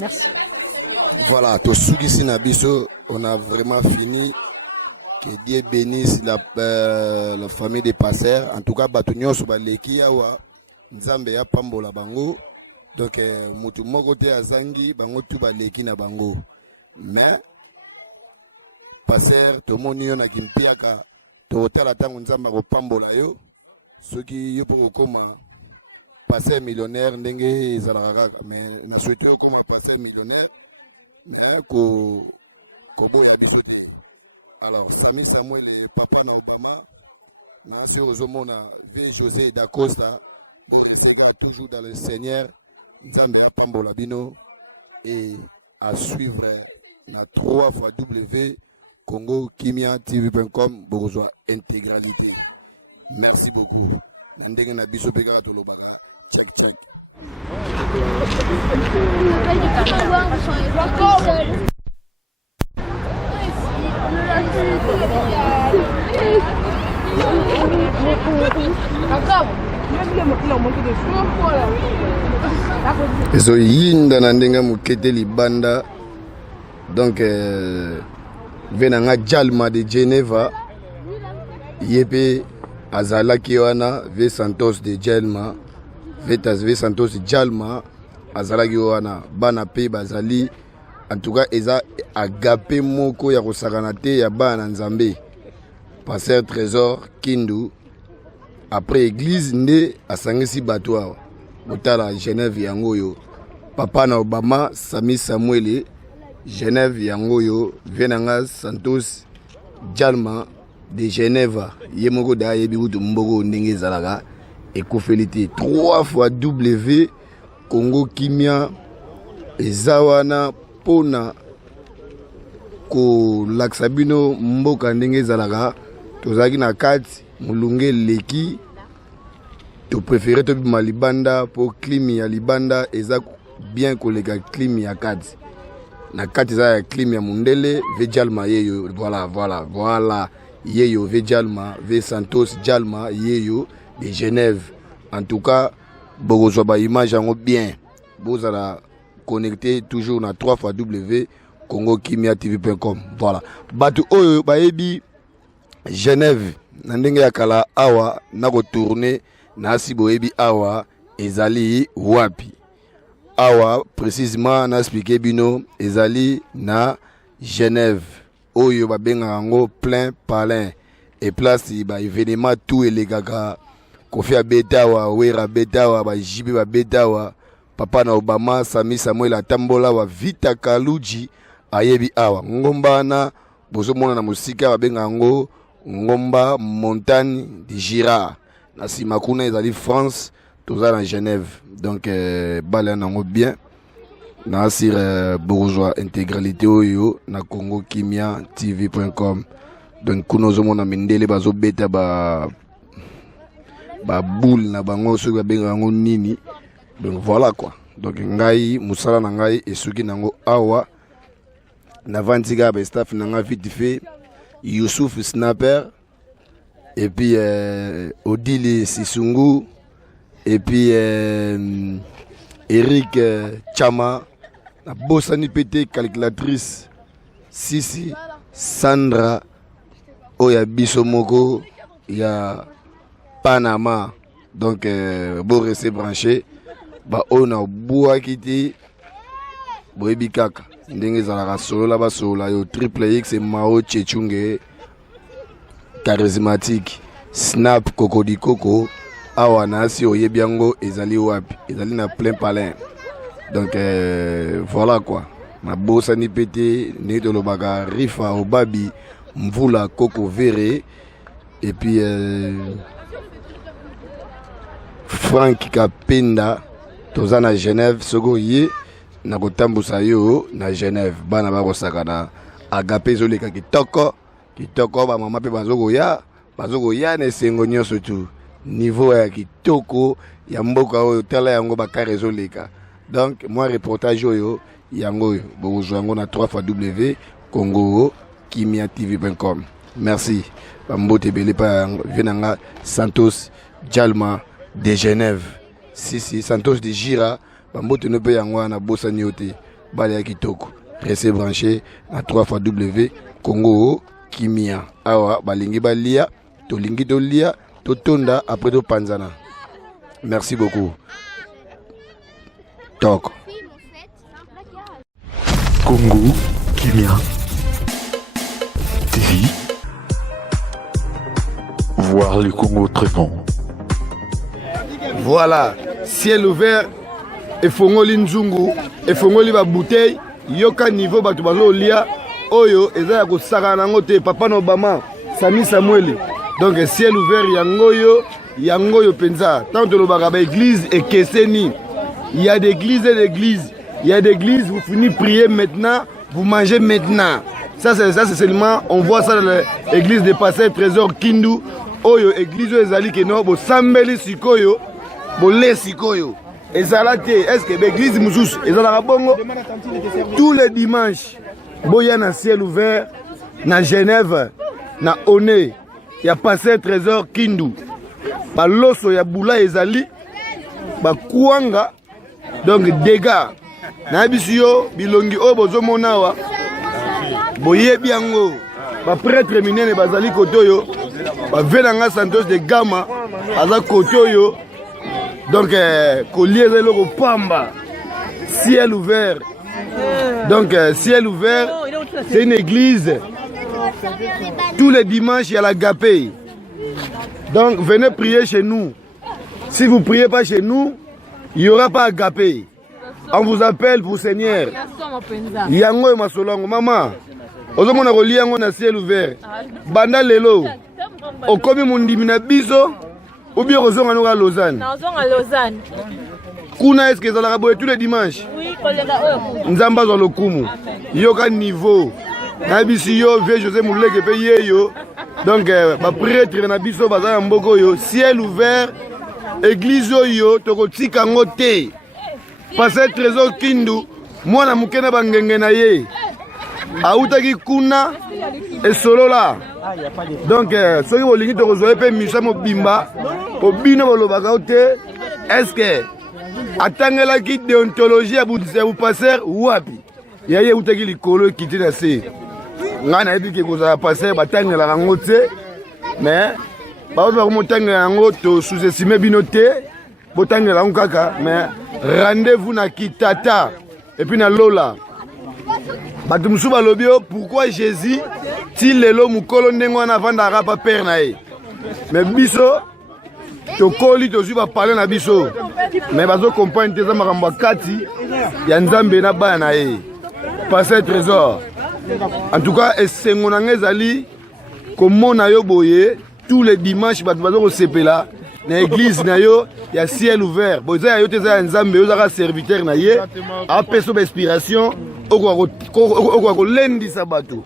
Merci. Voilà, pour ceux qui sont habitués, on a vraiment fini. Que Dieu bénisse la famille des pasteurs. En tout cas, Batunion sur Balekiawa, Nzambe ya Pambola Bango. Donc, mutu moko te azangi bango tu baleki na bango. Mais, pasteur, tomoni yo na kimpiaka, totala tangu Nzamba ko Pambola yo. Ceux qui yo pour koma passer millionnaire ndenge ezalaka mais na souhaité yo koma passer millionnaire mais ko boya bisoté. Alors Sami Samuel et papa na Obama na sur ozomona V José Dacosta bo resega toujours dans le Seigneur Nzambe ya Pambola bino et à suivre na 3 fois W Congo Kimia TV.com pour intégralité. Merci beaucoup. Nandenge na biso peka to lobaka check check. Ezo yinda na ndenga mukete libanda donc venanga Jalma de Geneva yepe azalaki wana V Santos de Jalma V Santos Jalma azalaki wana bana pe bazali en tout cas eza agape moko ya kosakana te ya bana Nzambe pasteur Trésor Kindu après église nde asangisi bato awa botala Genève yango yo papa na Obama Sami Samuel Genève yango yo venanga Santos Jalma de Genève yemoko da yebi kutu mboko ndenge zalaka ekofélité 3 fois W Congo Kimia ezawana pona ko laksabino mboka ndenge zalaka tozaki na kati mulunge leki to préféré to bima libanda po klimi ya libanda eza bien koleka klimi ya kati na kati za ya klimi ya mundele ve Jalma yeyo voilà yeyo ve Jalma ve Santos Jalma yeyo de Genève en tout cas bokozwa ba image yango bien bozala connecté toujours na 3 fois W Congo Kimia TV.com voilà batu oyo bayebi Genève na ndenge ya kala awa na ko tourner na siboyebi awa ezali wapi awa précisément na expliquer bino ezali na Genève oyo babenga yango plein palin et place ba événement tout elegaka kofi abetawa wera betawa ba jibe ba betawa papa na Obama Sami Samuel atambola wa Vita Kaluji ayebi awa ngombana bozomona na musika babenga yango ngomba montagne de Gira na simakuna ezali France toza na Genève donc bala nango bien na sur bourgeois intégralité oyo na Congo Kimia TV.com donc kuno zomona mindele bazo beta ba boule na bango so ba benga ngo nini donc voilà quoi donc ngai musala na ngai esuki nango awa na vantiga ba staff nanga vite fait Youssouf Snapper et puis Odile Sisungu et puis Eric Chama la bossani pété calculatrice Sisi Sandra Oya Bisomoko ya Panama donc beau rester branché ba on a boa kiti boyebi kaka ndenge zalaka solo la ba solo yo triple X et Mao Chechunge charismatique Snap Cocody Coco awa nasi oyebi yango ezali wapi ezali na plein palais donc voilà quoi ma bossa ni pété ne to lobaka rifa obabi mvula Coco Vere et puis Frank Kapenda toza na Genève soko ye na kotambusa yo na Genève bana ba kosakana agape zoleka kitoko ba mama pe bazoko ya na sengo nyonso tu niveau ya kitoko ya mboka oyo tala yango bakare zoleka donc moi reportage oyo yango bojoango na 3x Congo Kimia TV.com merci bambote bele pa venanga Santos Jalma de Genève si Santos de Gira bambote no pe yango na bossa nyote bale ya kitoko restez branché na 3x Congo Kimia awa balingi balia tolingi tolia totonda après to panzana merci beaucoup Tok Congo Kimia TV. Voir les Congo traitements. Voilà, ciel ouvert efongoli nzungu efongoli ba bouteille yoka niveau batu bazo lia oyo eza ya kosaka nango te papa na Obama Sami Samueli donc ciel ouvert yango yo penza tant de lobaka ba église et keseni il y a des églises et d'églises il y a des églises vous finissez prier maintenant vous mangez maintenant ça c'est seulement on voit ça dans l'église de Pasteur Trésor Kindu oyo église ezali ke no bo sambeli sikoyo bo le sikoyo ezala te est-ce que l'église mususu ezala bongo tous les dimanches boya na ciel ouvert na Genève na Oné ya Pasteur Trésor Kindu ba loso ya bula ezali ba kuanga donc dégâts na bisiyo bilongi o bozomona wa boyebi yango ba prêtre minene bazali kotoyo ba venanga Santos de Gama aza kotoyo donc kolieze loko pamba ciel ouvert donc ciel ouvert c'est une église tous les dimanches il y a la gapé donc venez prier chez nous si vous priez pas chez nous il n'y aura pas agapé. On vous appelle pour Seigneur. Yango masolongo maman. Ozomona ko liango na ciel ouvert. Banda lelo. Okomi mundimi na biso. Ou bien ozonga no ka Lausanne. Ozonga Lausanne. Kuna est-ce que ça la boye tous les dimanches? Oui, koleka Nzamba zo lokumu. Yoka niveau. Na biso yo vie José Mouleke pe yeyo. Donc ba prêtre na biso baza mboko yo ciel ouvert. Église yo tokotika ngote. Pasteur Trésor Kindu mwana mukena bangenge na ye. Autaki kuna et solo là. Donc soki bolingi tokozwa pe misa mobimba obino bolobaka te est-ce que atangela ki déontologie ya bu pasteur wapi? Ya ye utaki likolo kiti na se. Ngana ebiki kozala pasteur batangela ngo te mais ba ba motangela ngo to sous-estimer bino te botangela ngo kaka mais rendez-vous na Kitata et puis na Lola. Batumsu balobio pourquoi Jésus til lelo mukolo ndengo na vanda pa père na ye. Mais biso to koli to zuba parler na biso. Mais bazo comprendre te za makambo kati ya Nzambe na bana na ye. Pasteur Trésor. En tout cas esengo na ngezali comment na yo boye tous les dimanches bato bazo sepela na église na yo ya ciel ouvert boza yo teza nzambe yo zaka serviteur na ye a peso inspiration okwa ko lendisa bato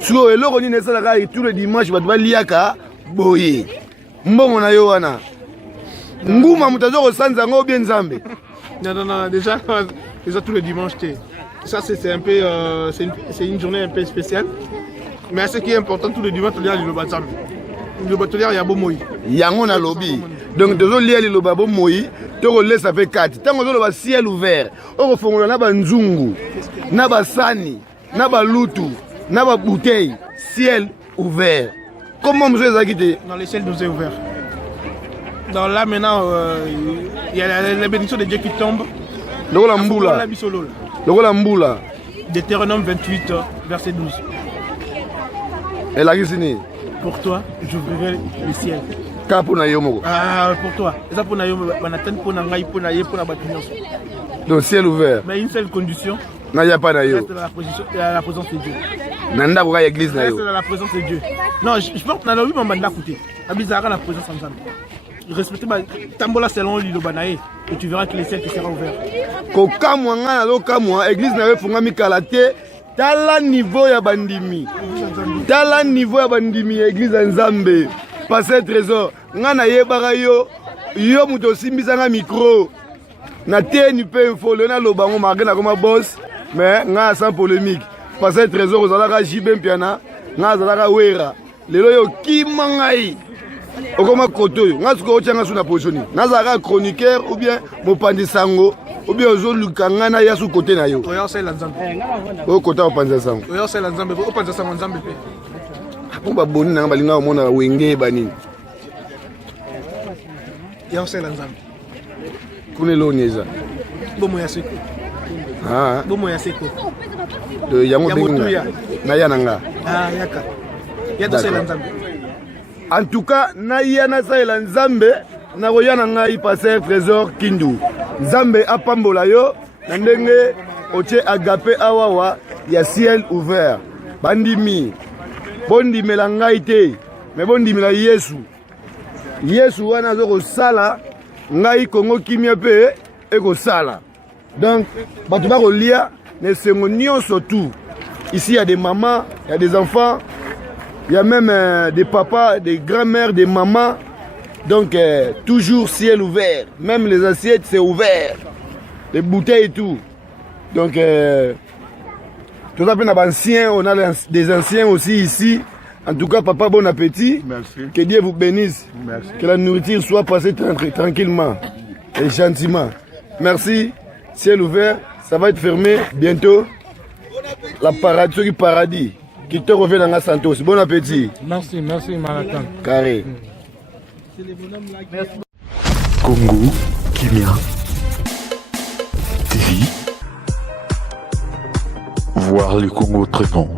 so eloko ni nesalaka tous les dimanches bato baliaka boye mbongo na yo wana nguma mutazo ko sanza ngo bien nzambe. Non, déjà tous les dimanches ça c'est un peu c'est une journée un peu spéciale. Mais ce qui est important tous les dimanches il y a le bazar. Le batelier il y a beau moi. Yango na lobby. Donc deux lier le babo moi, to laisse ça fait 4. Tant que le ciel ouvert, on fongola na ba nzungu, na ba sani, na ba lutu, na ba bouteille, ciel ouvert. Comment monsieur Zakité? Dans les ciels nous est ouvert. Dans là maintenant il y a la bénédiction de Dieu qui tombe. Donc la mboula. Donc la mboula. Deutéronome 28 verset 12. Et la Gisini. Pour toi, j'ouvrirai les ciels. Pour toi. Et ça pour Nayomo, Manatan pour Nangaï, pour Naye, pour la bâtiment. Donc ciel ouvert. Mais une seule condition. Naya pas Nayo. Reste dans la présence de Dieu. Nanda pour l'église Nayo. Reste dans la présence de Dieu. Non, je pense que Nana oui, mon côté. Abizara la présence ensemble. Respectez Tambola selon l'Ilobanae et tu verras que les ciels te seront ouverts. Kokamwa ngana lokamwa église Nayo fungami kalate. Tala niveau ya bandimi. Tala niveau ya bandimi église Nzambe. Passer trésor. Ngana yebara yo. Yo muto simbisanga micro. Na teni pe info na lobango marqué na comme boss. Mais nga sans polémique. Passer trésor ozalaka jibem piana. Nga zalaka wera. Lelo yo kimangai. Okoma koto yo. Nga suko ochanga suna position. Na zalaka chroniqueur ou bien mopandi sango. Ou bien ozo lukangana ya su côté na yo. Oyo c'est la Nzambe. O côté o panza sango. Oyo c'est la Nzambe. O panza sango Nzambe pe. Ko ba boni na balinga o mona wenge bani. Yo c'est la Nzambe. Pune lo nyeza. Bomo ya seko. Ah. Bomo ya seko. Yango benga. Na ya nanga. Ah yaka. Ya c'est la Nzambe. En tout cas, na ya na sa la Nzambe. Na koyana ngai passer trésor Kindu. Nzambe apambola yo na ndenge oche agape awawa ya ciel ouvert. Bandimi. Bondimela ngai te, mais bondimela Yesu. Yesu wana zo ko sala ngai Kongo kimia pe e ko sala. Donc bato ba ko lia ne sengo nyonso tout. Ici il y a des mamans, il y a des enfants, il y a même des papas, des grands-mères, des mamans. Donc, toujours ciel ouvert. Même les assiettes, c'est ouvert. Les bouteilles et tout. Donc, tout ça, on a des anciens aussi ici. En tout cas, papa, bon appétit. Merci. Que Dieu vous bénisse. Merci. Que la nourriture soit passée tranquillement et gentiment. Merci. Ciel ouvert. Ça va être fermé bientôt. La paradis. Qui te revient dans la Santos. Bon appétit. Merci, Malakan. Carré. Congo Kimia TV. Voir les Congo très bons.